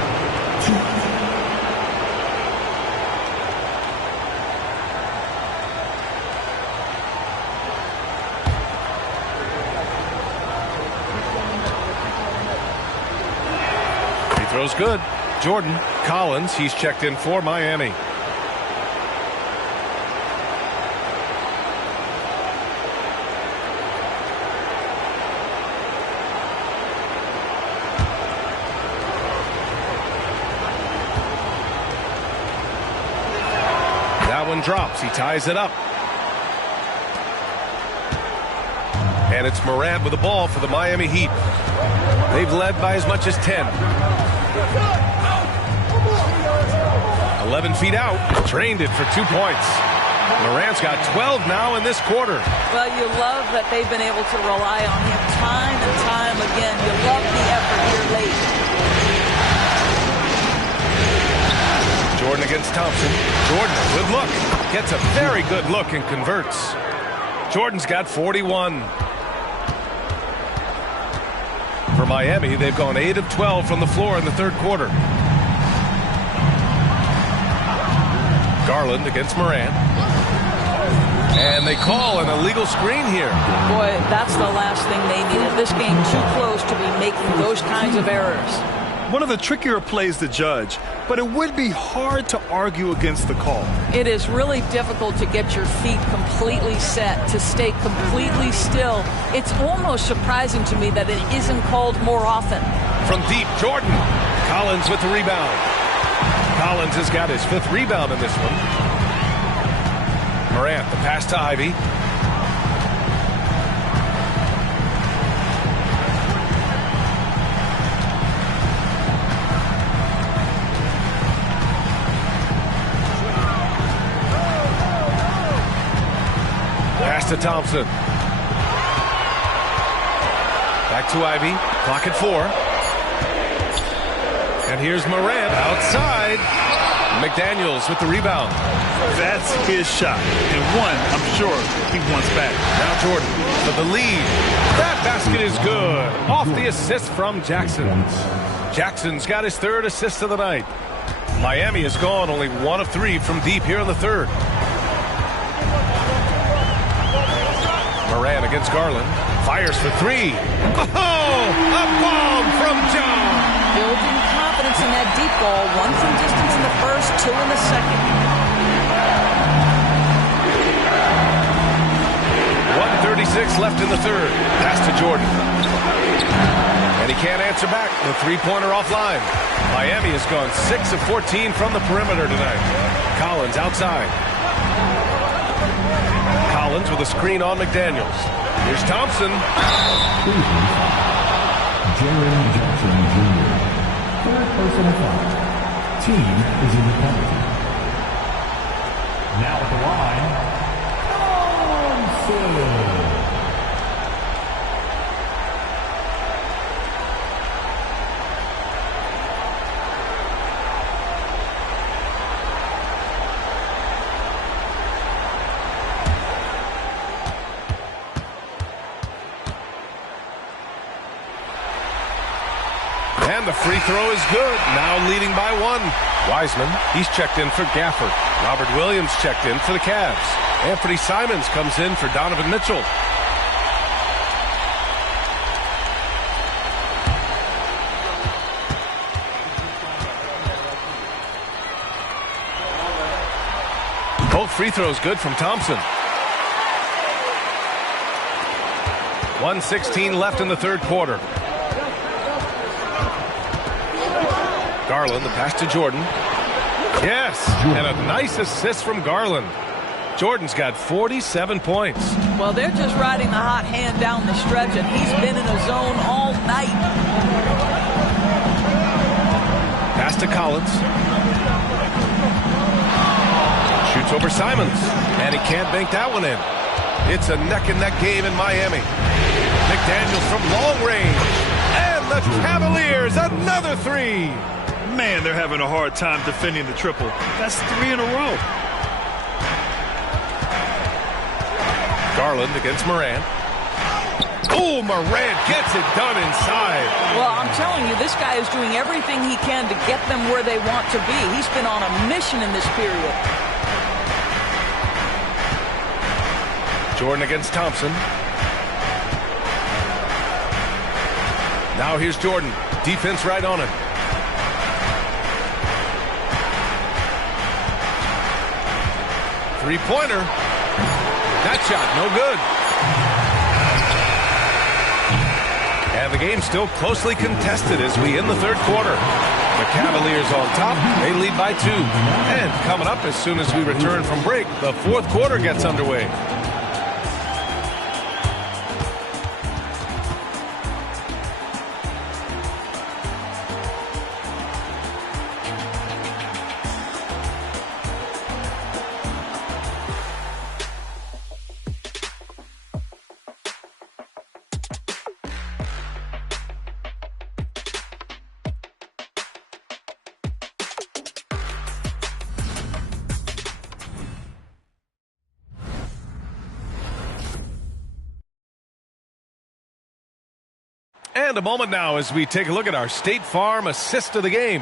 Throw's good. Jordan. Collins, he's checked in for Miami. That one drops. He ties it up. And it's Morant with the ball for the Miami Heat. They've led by as much as 10. 11 feet out. Drained it for 2 points. Morant's got 12 now in this quarter. Well, you love that they've been able to rely on him time and time again. You love the effort here late. Jordan against Thompson. Jordan, a good look. Gets a very good look and converts. Jordan's got 41. For Miami, they've gone 8 of 12 from the floor in the third quarter. Garland against Morant. And they call an illegal screen here. Boy, that's the last thing they needed. This game too close to be making those kinds of errors. One of the trickier plays to judge, but it would be hard to argue against the call. It is really difficult to get your feet completely set, to stay completely still. It's almost surprising to me that it isn't called more often. From deep, Jordan. Collins with the rebound. Collins has got his 5th rebound in this one. Morant, the pass to Ivy. Pass to Thompson. Back to Ivy. Clock at 4. And here's Morant outside. McDaniels with the rebound. That's his shot. And one, I'm sure, he wants back. Now Jordan for the lead. That basket is good. Off the assist from Jackson. Jackson's got his 3rd assist of the night. Miami has gone only 1 of 3 from deep here in the 3rd. Morant against Garland. Fires for 3. Oh, a bomb from John. Building confidence in that deep ball. 1 from distance in the first, 2 in the second. 1:36 left in the 3rd. Pass to Jordan. And he can't answer back. The 3-pointer offline. Miami has gone 6 of 14 from the perimeter tonight. Collins outside. Collins with a screen on McDaniels. Here's Thompson. Jaren Jackson Jr. 3rd personal foul. Team is in the penalty. Now at the line, Thompson. And the free throw is good. Now leading by 1. Wiseman, he's checked in for Gafford. Robert Williams checked in for the Cavs. Anthony Simons comes in for Donovan Mitchell. Both free throws good from Thompson. 1:16 left in the 3rd quarter. Garland, the pass to Jordan. Yes, and a nice assist from Garland. Jordan's got 47 points. Well, they're just riding the hot hand down the stretch, and he's been in a zone all night. Pass to Collins. Shoots over Simons, and he can't bank that one in. It's a neck-and-neck game in Miami. McDaniels from long range. And the Cavaliers, another 3. Man, they're having a hard time defending the triple. That's 3 in a row. Garland against Morant. Oh, Morant gets it done inside. Well, I'm telling you, this guy is doing everything he can to get them where they want to be. He's been on a mission in this period. Jordan against Thompson. Now here's Jordan. Defense right on him. Three-pointer. That shot, no good. And the game's still closely contested as we end the 3rd quarter. The Cavaliers on top. They lead by 2. And coming up as soon as we return from break, the 4th quarter gets underway. And a moment now as we take a look at our State Farm assist of the game.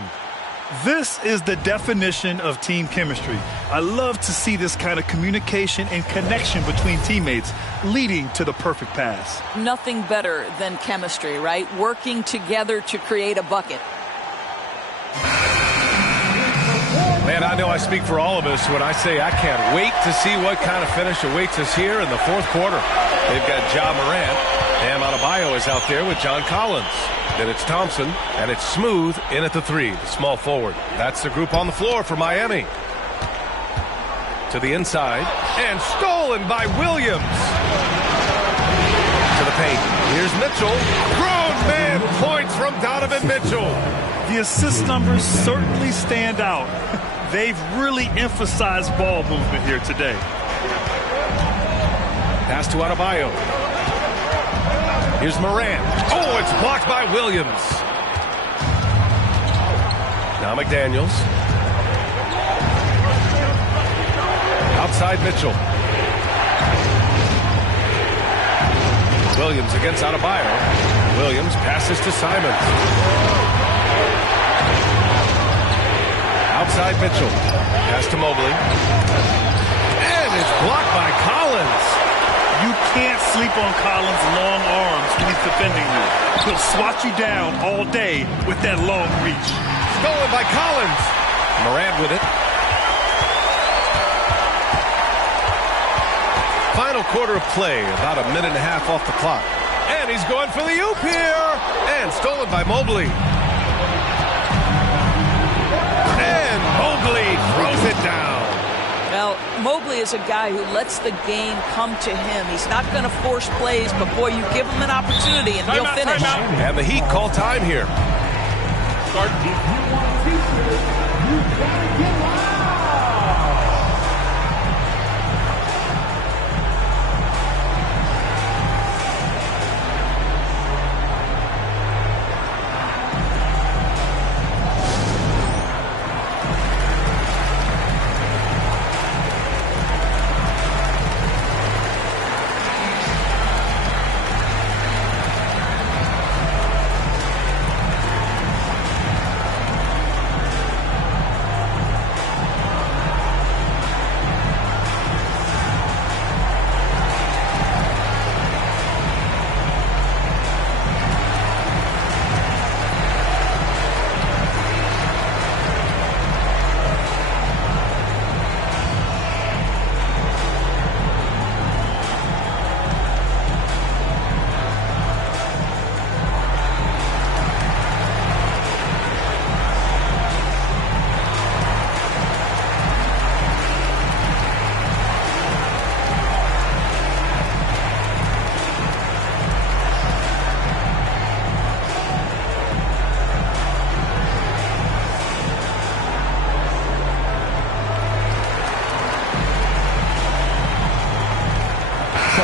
This is the definition of team chemistry. I love to see this kind of communication and connection between teammates leading to the perfect pass. Nothing better than chemistry, right? Working together to create a bucket. Man, I know I speak for all of us when I say I can't wait to see what kind of finish awaits us here in the fourth quarter. They've got Ja Morant, and Adebayo is out there with John Collins. Then it's Thompson, and it's Smooth in at the three, the small forward. That's the group on the floor for Miami. To the inside, and stolen by Williams. To the paint. Here's Mitchell. Grown man points from Donovan Mitchell. The assist numbers certainly stand out. They've really emphasized ball movement here today. Pass to Adebayo. Here's Morant. Oh, it's blocked by Williams. Now McDaniels. Outside Mitchell. Williams against Adebayo. Williams passes to Simons. Outside Mitchell. Pass to Mobley. And it's blocked by Collins. You can't sleep on Collins' long arms when he's defending you. He'll swat you down all day with that long reach. Stolen by Collins. Morant with it. Final quarter of play, about a minute and a half off the clock. And he's going for the oop here. And stolen by Mobley. And Mobley throws it down. Well, Mobley is a guy who lets the game come to him. He's not going to force plays, but boy, you give him an opportunity and he'll finish. And the Heat call time here. Start. If you want a piece of it, you gotta get loud.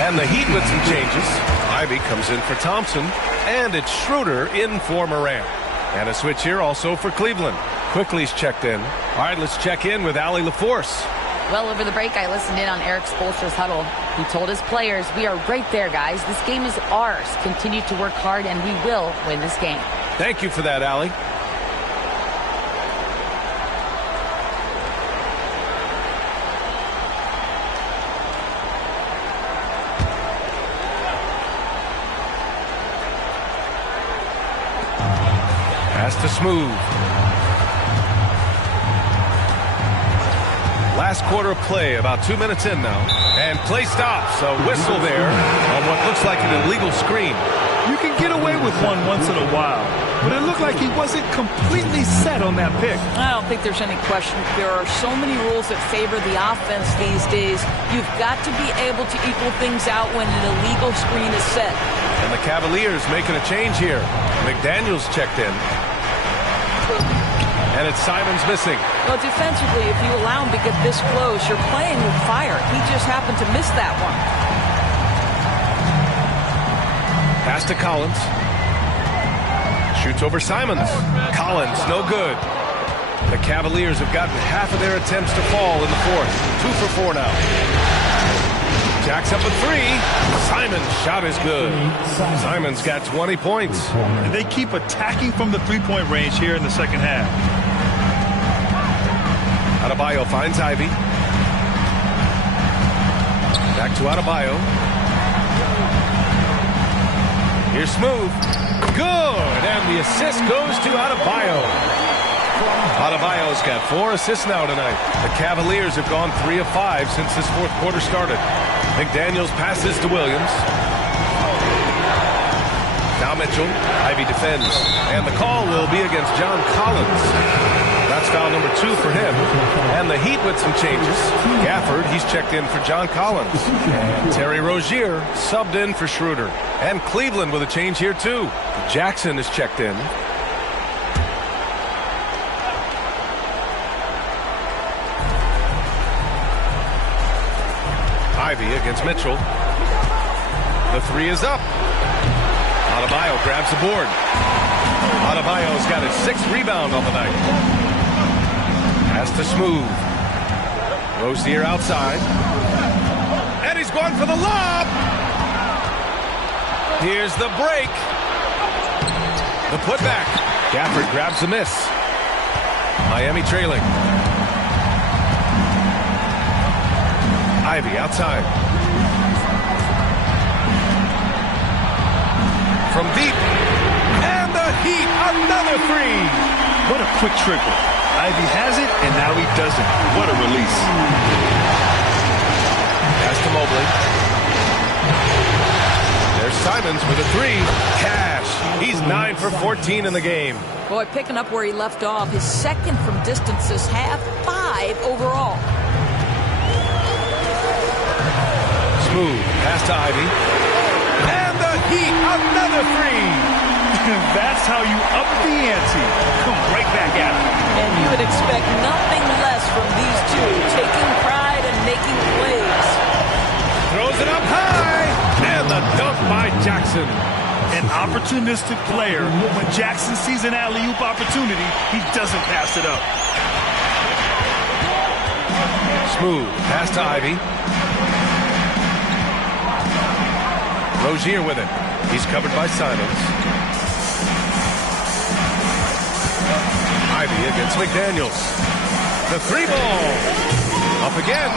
And the Heat with some changes. Ivy comes in for Thompson, and it's Schroeder in for Morant. And a switch here also for Cleveland. Quickly's checked in. All right, let's check in with Allie LaForce. Well, over the break, I listened in on Eric Spoelstra's huddle. He told his players, we are right there, guys. This game is ours. Continue to work hard, and we will win this game. Thank you for that, Allie. Pass to Smooth. Last quarter of play, about 2 minutes in now. And play stops. A whistle there on what looks like an illegal screen. You can get away with one once in a while, but it looked like he wasn't completely set on that pick. I don't think there's any question. There are so many rules that favor the offense these days. You've got to be able to equal things out when an illegal screen is set. And the Cavaliers making a change here. McDaniels checked in. And it's Simons missing. Well, defensively, if you allow him to get this close, you're playing with fire. He just happened to miss that one. Pass to Collins. Shoots over Simons. Collins, no good. The Cavaliers have gotten half of their attempts to fall in the fourth. 2 for 4 now. Jacks up a three. Simon's shot is good. Simon's got 20 points. And they keep attacking from the three-point range here in the second half. Adebayo finds Ivy. Back to Adebayo. Here's Smooth. Good. And the assist goes to Adebayo. Adebayo's got 4 assists now tonight. The Cavaliers have gone 3 of 5 since this fourth quarter started. McDaniels passes to Williams. Now Mitchell. Ivy defends. And the call will be against John Collins. That's foul number 2 for him. And the Heat with some changes. Gafford, he's checked in for John Collins. And Terry Rozier subbed in for Schroeder. And Cleveland with a change here too. Jackson is checked in. Ivy against Mitchell. The 3 is up. Adebayo grabs the board. Adebayo's got his 6th rebound on the night. Pass to Smooth. Rozier outside. And he's going for the lob. Here's the break. The putback. Gafford grabs the miss. Miami trailing. Ivy outside. From deep. And the Heat, another 3. What a quick trigger. Ivy has it, and now he doesn't. What a release. Pass to Mobley. There's Simons with a 3. Cash. He's 9 for 14 in the game. Boy, picking up where he left off. His 2nd from distance this half, 5 overall. Smooth. Pass to Ivy. And the Heat, another 3. That's how you up the ante. Come right back at him. And you would expect nothing less from these two, taking pride and making plays. Throws it up high. And the dunk by Jackson. An opportunistic player. When Jackson sees an alley-oop opportunity, he doesn't pass it up. Smooth. Pass to Ivy. Rozier with it. He's covered by Simons. Ivy against McDaniels. The 3 ball. Up again.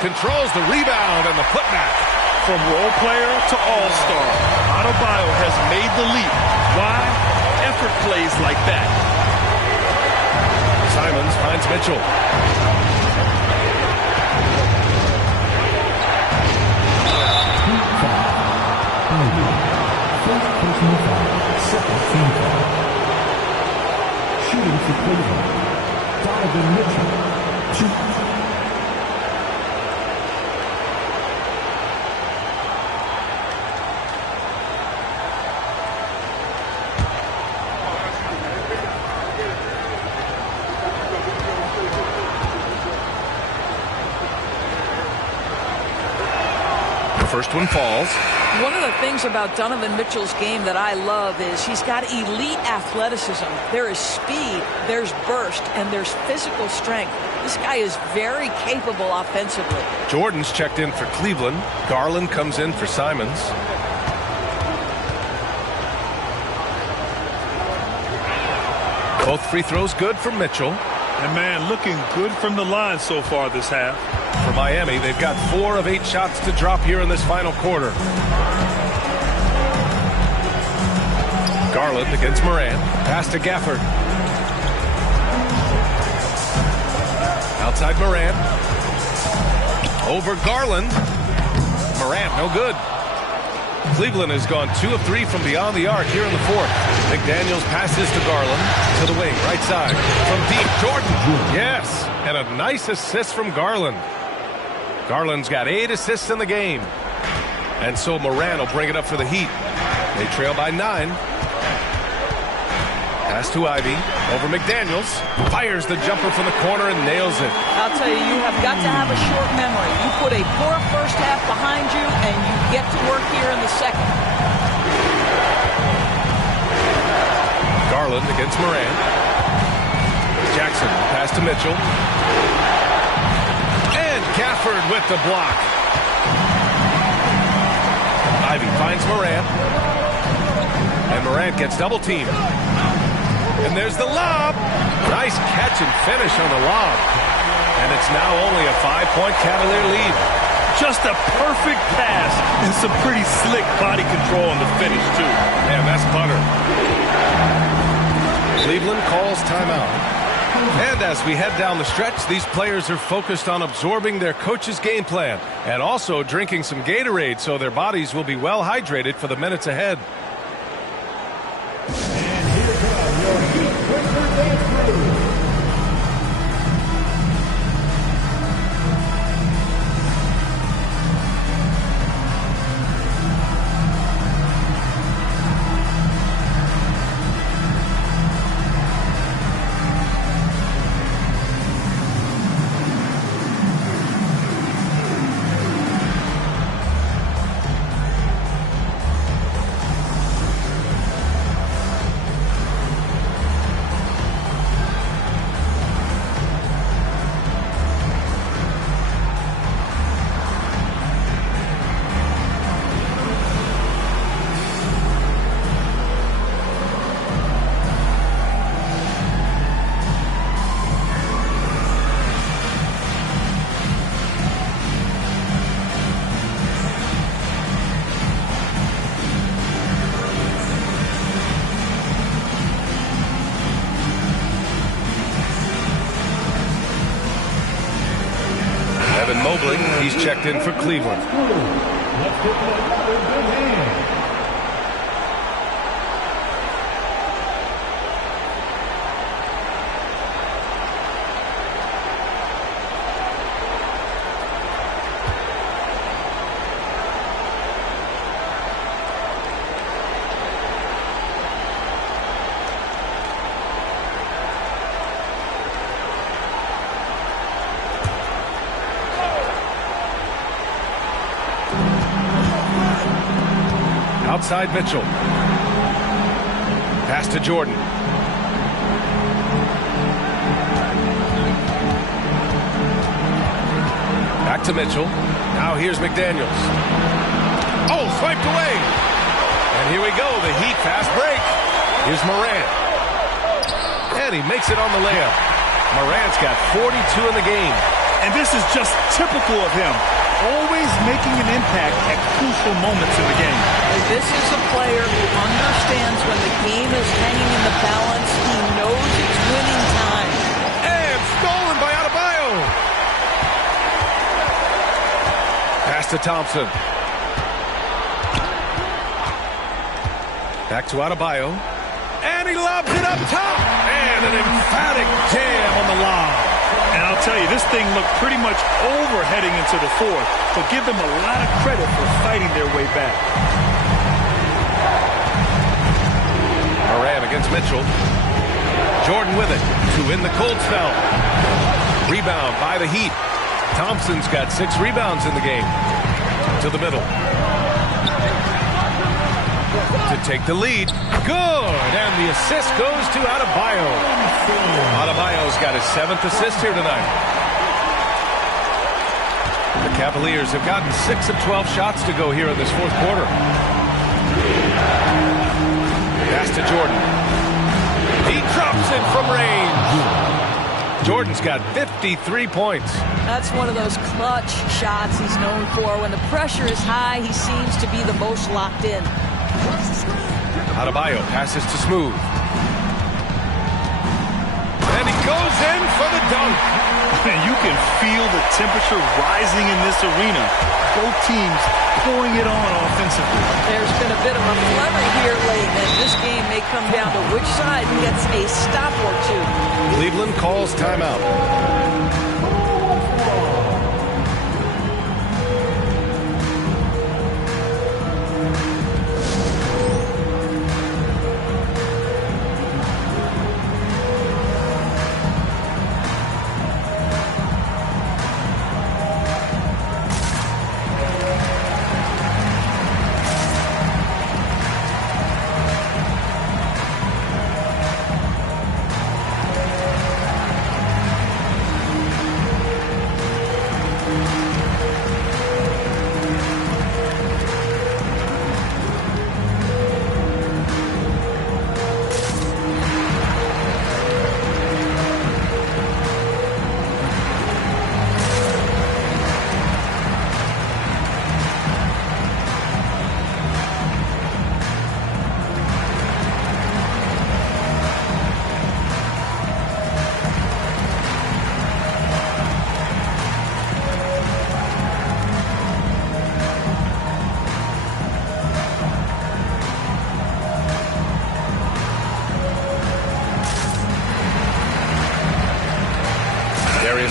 Controls the rebound and the putback. From role player to all-star, Adebayo has made the leap. Why? Effort plays like that. Simons finds Mitchell. Shooting for Cleveland, Donovan Mitchell, 2. The first one falls. One of the things about Donovan Mitchell's game that I love is he's got elite athleticism. There is speed, there's burst, and there's physical strength. This guy is very capable offensively. Jordan's checked in for Cleveland. Garland comes in for Simons. Both free throws good for Mitchell. And man, looking good from the line so far this half. For Miami, they've got 4 of 8 shots to drop here in this final quarter. Garland against Moran. Pass to Gafford. Outside Moran. Over Garland. Moran, no good. Cleveland has gone 2 of 3 from beyond the arc here in the fourth. McDaniels passes to Garland. To the wing, right side. From deep, Jordan. Yes, and a nice assist from Garland. Garland's got 8 assists in the game. And so Moran will bring it up for the Heat. They trail by 9. Pass to Ivy. Over McDaniels. Fires the jumper from the corner and nails it. I'll tell you, you have got to have a short memory. You put a poor first half behind you, and you get to work here in the second. Garland against Moran. Jackson, pass to Mitchell. And Gafford with the block. finds Morant. And Morant gets double-teamed. And there's the lob. Nice catch and finish on the lob. And it's now only a 5-point Cavalier lead. Just a perfect pass and some pretty slick body control on the finish, too. Man, that's butter. Cleveland calls timeout. And as we head down the stretch, these players are focused on absorbing their coach's game plan and also drinking some Gatorade so their bodies will be well hydrated for the minutes ahead. And here come your Heat Breaker dance crew. He's checked in for Cleveland. Let's give him another good hand. Outside Mitchell. Pass to Jordan. Back to Mitchell. Now here's McDaniels. Oh, swiped away. And here we go, the Heat fast break. Here's Morant. And he makes it on the layup. Morant's got 42 in the game. And this is just typical of him. Always making an impact at crucial moments in the game. This is a player who understands when the game is hanging in the balance. He knows it's winning time. And stolen by Adebayo. Pass to Thompson. Back to Adebayo. And he lobs it up top. And an emphatic jam on the lob. And I'll tell you, this thing looked pretty much over heading into the fourth, but give them a lot of credit for fighting their way back. Morant against Mitchell. Jordan with it to win the cold spell. Rebound by the Heat. Thompson's got 6 rebounds in the game. To the middle. To take the lead. Good! And the assist goes to Adebayo. Adebayo's got his 7th assist here tonight. The Cavaliers have gotten 6 of 12 shots to go here in this fourth quarter. Pass to Jordan. He drops it from range. Jordan's got 53 points. That's one of those clutch shots he's known for. When the pressure is high, he seems to be the most locked in. Adebayo passes to Smooth. And he goes in for the dunk. And you can feel the temperature rising in this arena. Both teams pouring it on offensively. There's been a bit of a flurry here late, and this game may come down to which side gets a stop or two. Cleveland calls timeout.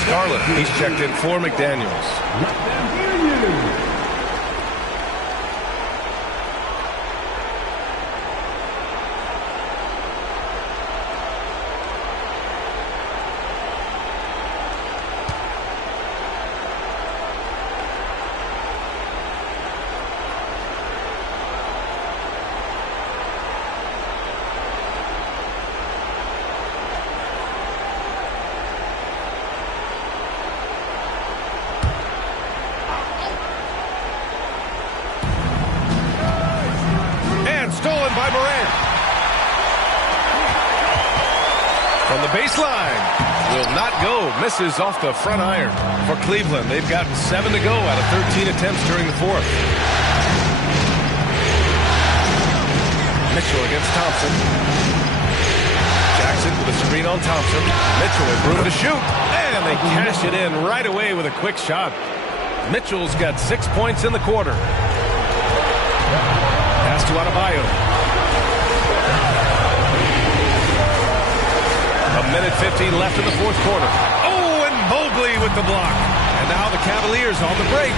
Garland. He's checked in for McDaniels. Let them hear you. Stolen by Morant. From the baseline. Will not go. Misses off the front iron. For Cleveland, they've gotten 7 to go out of 13 attempts during the fourth. Mitchell against Thompson. Jackson with a screen on Thompson. Mitchell with room to shoot. And they cash it in right away with a quick shot. Mitchell's got 6 points in the quarter. Pass to Adebayo. A minute 15 left in the fourth quarter. Oh, and Mobley with the block. And now the Cavaliers on the break.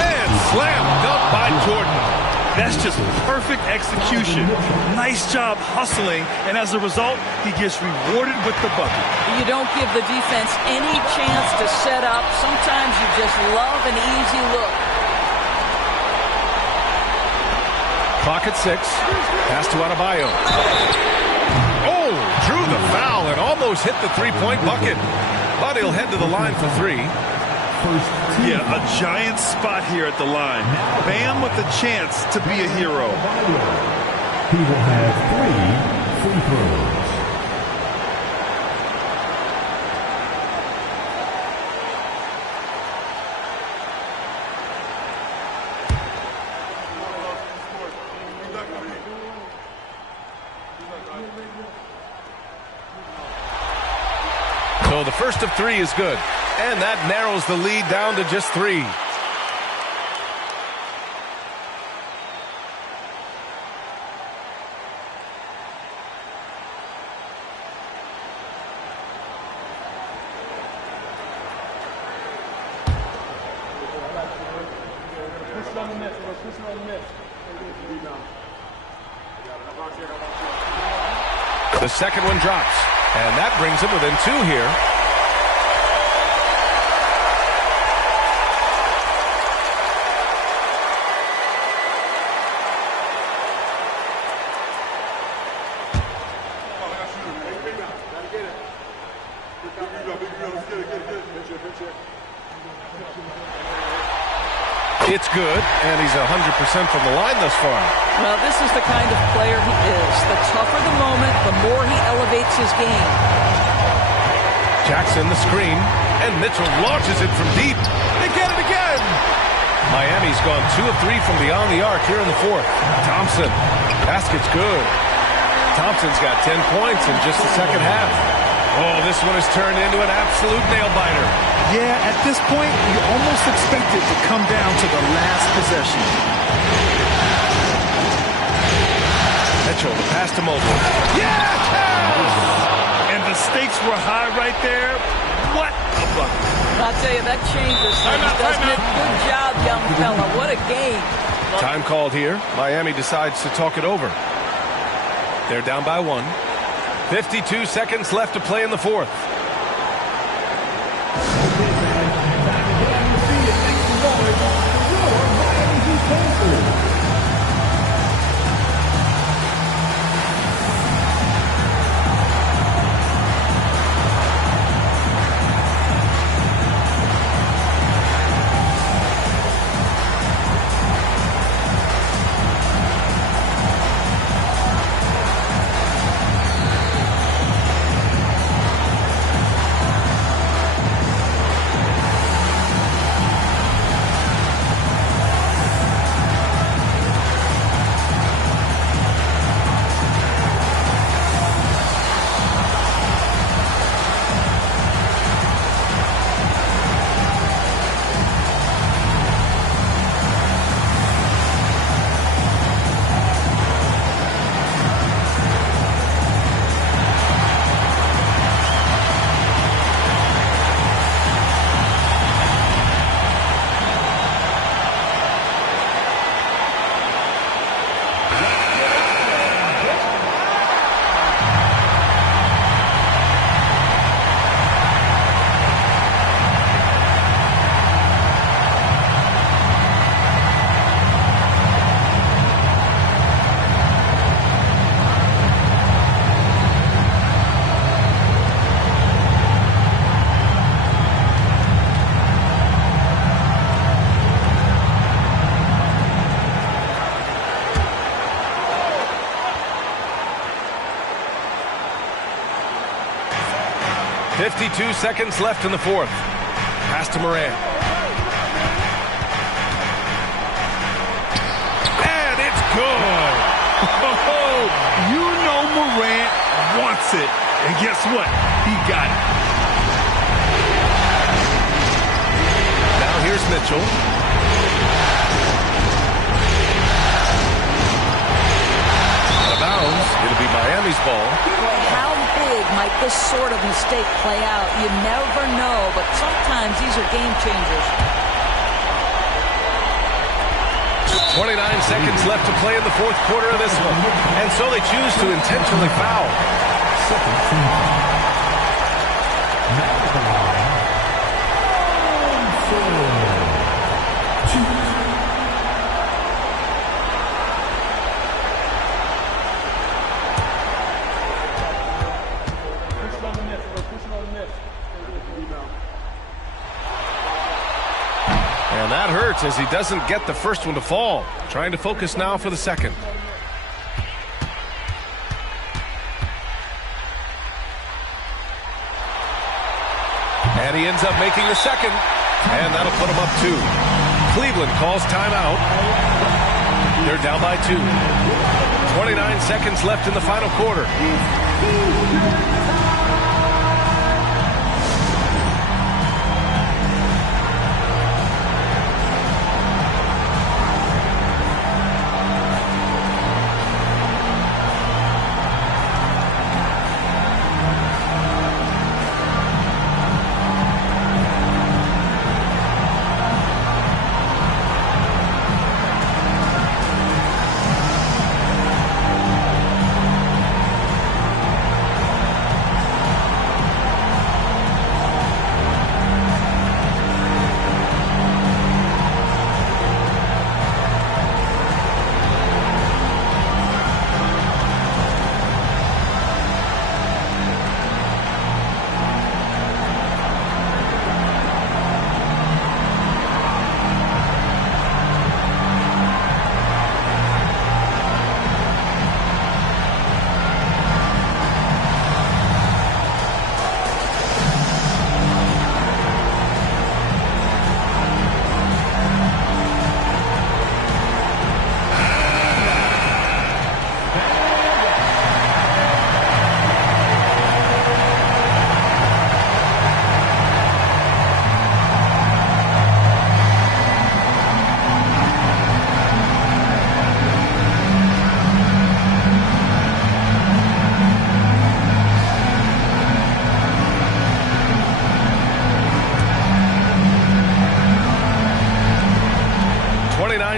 And slam dunk by Jordan. That's just perfect execution. Nice job hustling, and as a result, he gets rewarded with the bucket. You don't give the defense any chance to set up. Sometimes you just love an easy look. Clock at 6. Pass to Adebayo. Oh, drew the foul and almost hit the three-point bucket. But he'll head to the line for 3. Yeah, a giant spot here at the line. Bam with a chance to be a hero. He will have 3 free throws. So the first of 3 is good. And that narrows the lead down to just 3. The second one drops. And that brings him within 2 here. It's good, and he's 100% from the line thus far. Well, this is the kind of player he is. The tougher the moment, the more he elevates his game. Jackson the screen, and Mitchell launches it from deep. They get it again! Miami's gone 2 of 3 from beyond the arc here in the fourth. Thompson, basket's good. Thompson's got 10 points in just the second half. Oh, this one has turned into an absolute nail-biter. Yeah, at this point, you almost expect it to come down to the last possession. Mitchell, the pass to Mobley. Yeah! And the stakes were high right there. What a bucket. I'll tell you, that changes things, doesn't it? Good job, young fella. What a game. Time called here. Miami decides to talk it over. They're down by 1. 52 seconds left to play in the fourth. 52 seconds left in the fourth. Pass to Morant. And it's good. Oh, you know Morant wants it. And guess what? He got it. Now here's Mitchell. Out of bounds. It'll be Miami's ball. How big might this sort of mistake play out? You never know, but sometimes these are game changers. 29 seconds left to play in the fourth quarter of this one. And so they choose to intentionally foul. And that hurts as he doesn't get the first one to fall. Trying to focus now for the second. And he ends up making the second. And that'll put him up 2. Cleveland calls timeout. They're down by 2. 29 seconds left in the final quarter.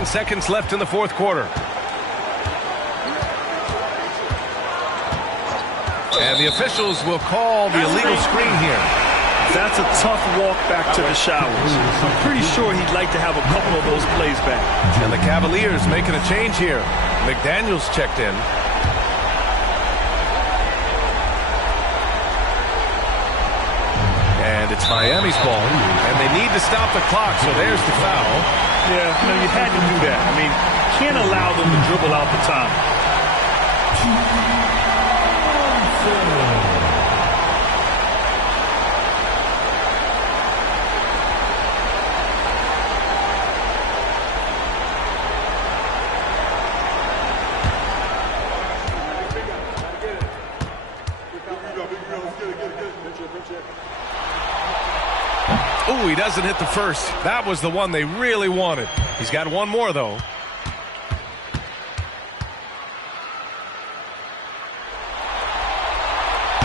Seconds left in the fourth quarter. And the officials will call the illegal screen here. That's a tough walk back to the showers. I'm pretty sure he'd like to have a couple of those plays back. And the Cavaliers making a change here. McDaniels checked in. And it's Miami's ball. And they need to stop the clock, so there's the foul. Yeah, no, you had to do that. I mean, can't allow them to dribble out the time. Ooh, he doesn't hit the first. That was the one they really wanted. He's got one more, though.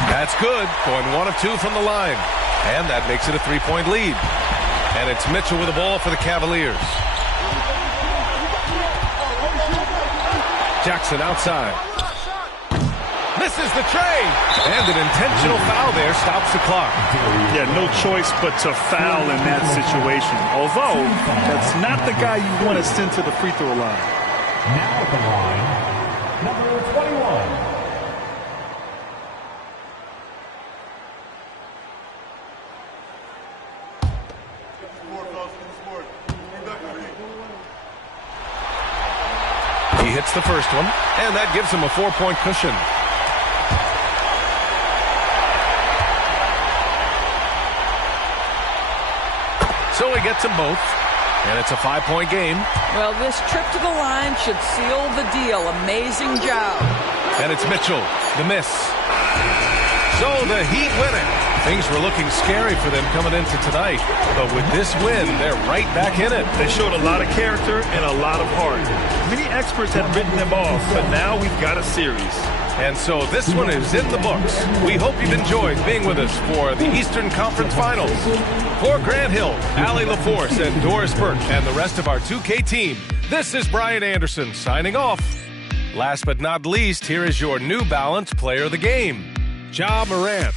That's good. Going 1 of 2 from the line. And that makes it a 3-point lead. And it's Mitchell with the ball for the Cavaliers. Jackson outside. Misses the tray. And an intentional foul there stops the clock. Yeah, no choice but to foul in that situation. Although, that's not the guy you want to send to the free throw line. Now at the line, number 21. He hits the first one, and that gives him a 4-point cushion. So he gets them both, and it's a 5-point game. Well, this trip to the line should seal the deal. Amazing job. And it's Mitchell, the miss. So the Heat win it. Things were looking scary for them coming into tonight, but with this win, they're right back in it. They showed a lot of character and a lot of heart. Many experts had written them off, but now we've got a series. And so this one is in the books. We hope you've enjoyed being with us for the Eastern Conference Finals. For Grant Hill, Allie LaForce, and Doris Burke, and the rest of our 2K team, this is Brian Anderson signing off. Last but not least, here is your New Balance Player of the Game, Ja Morant.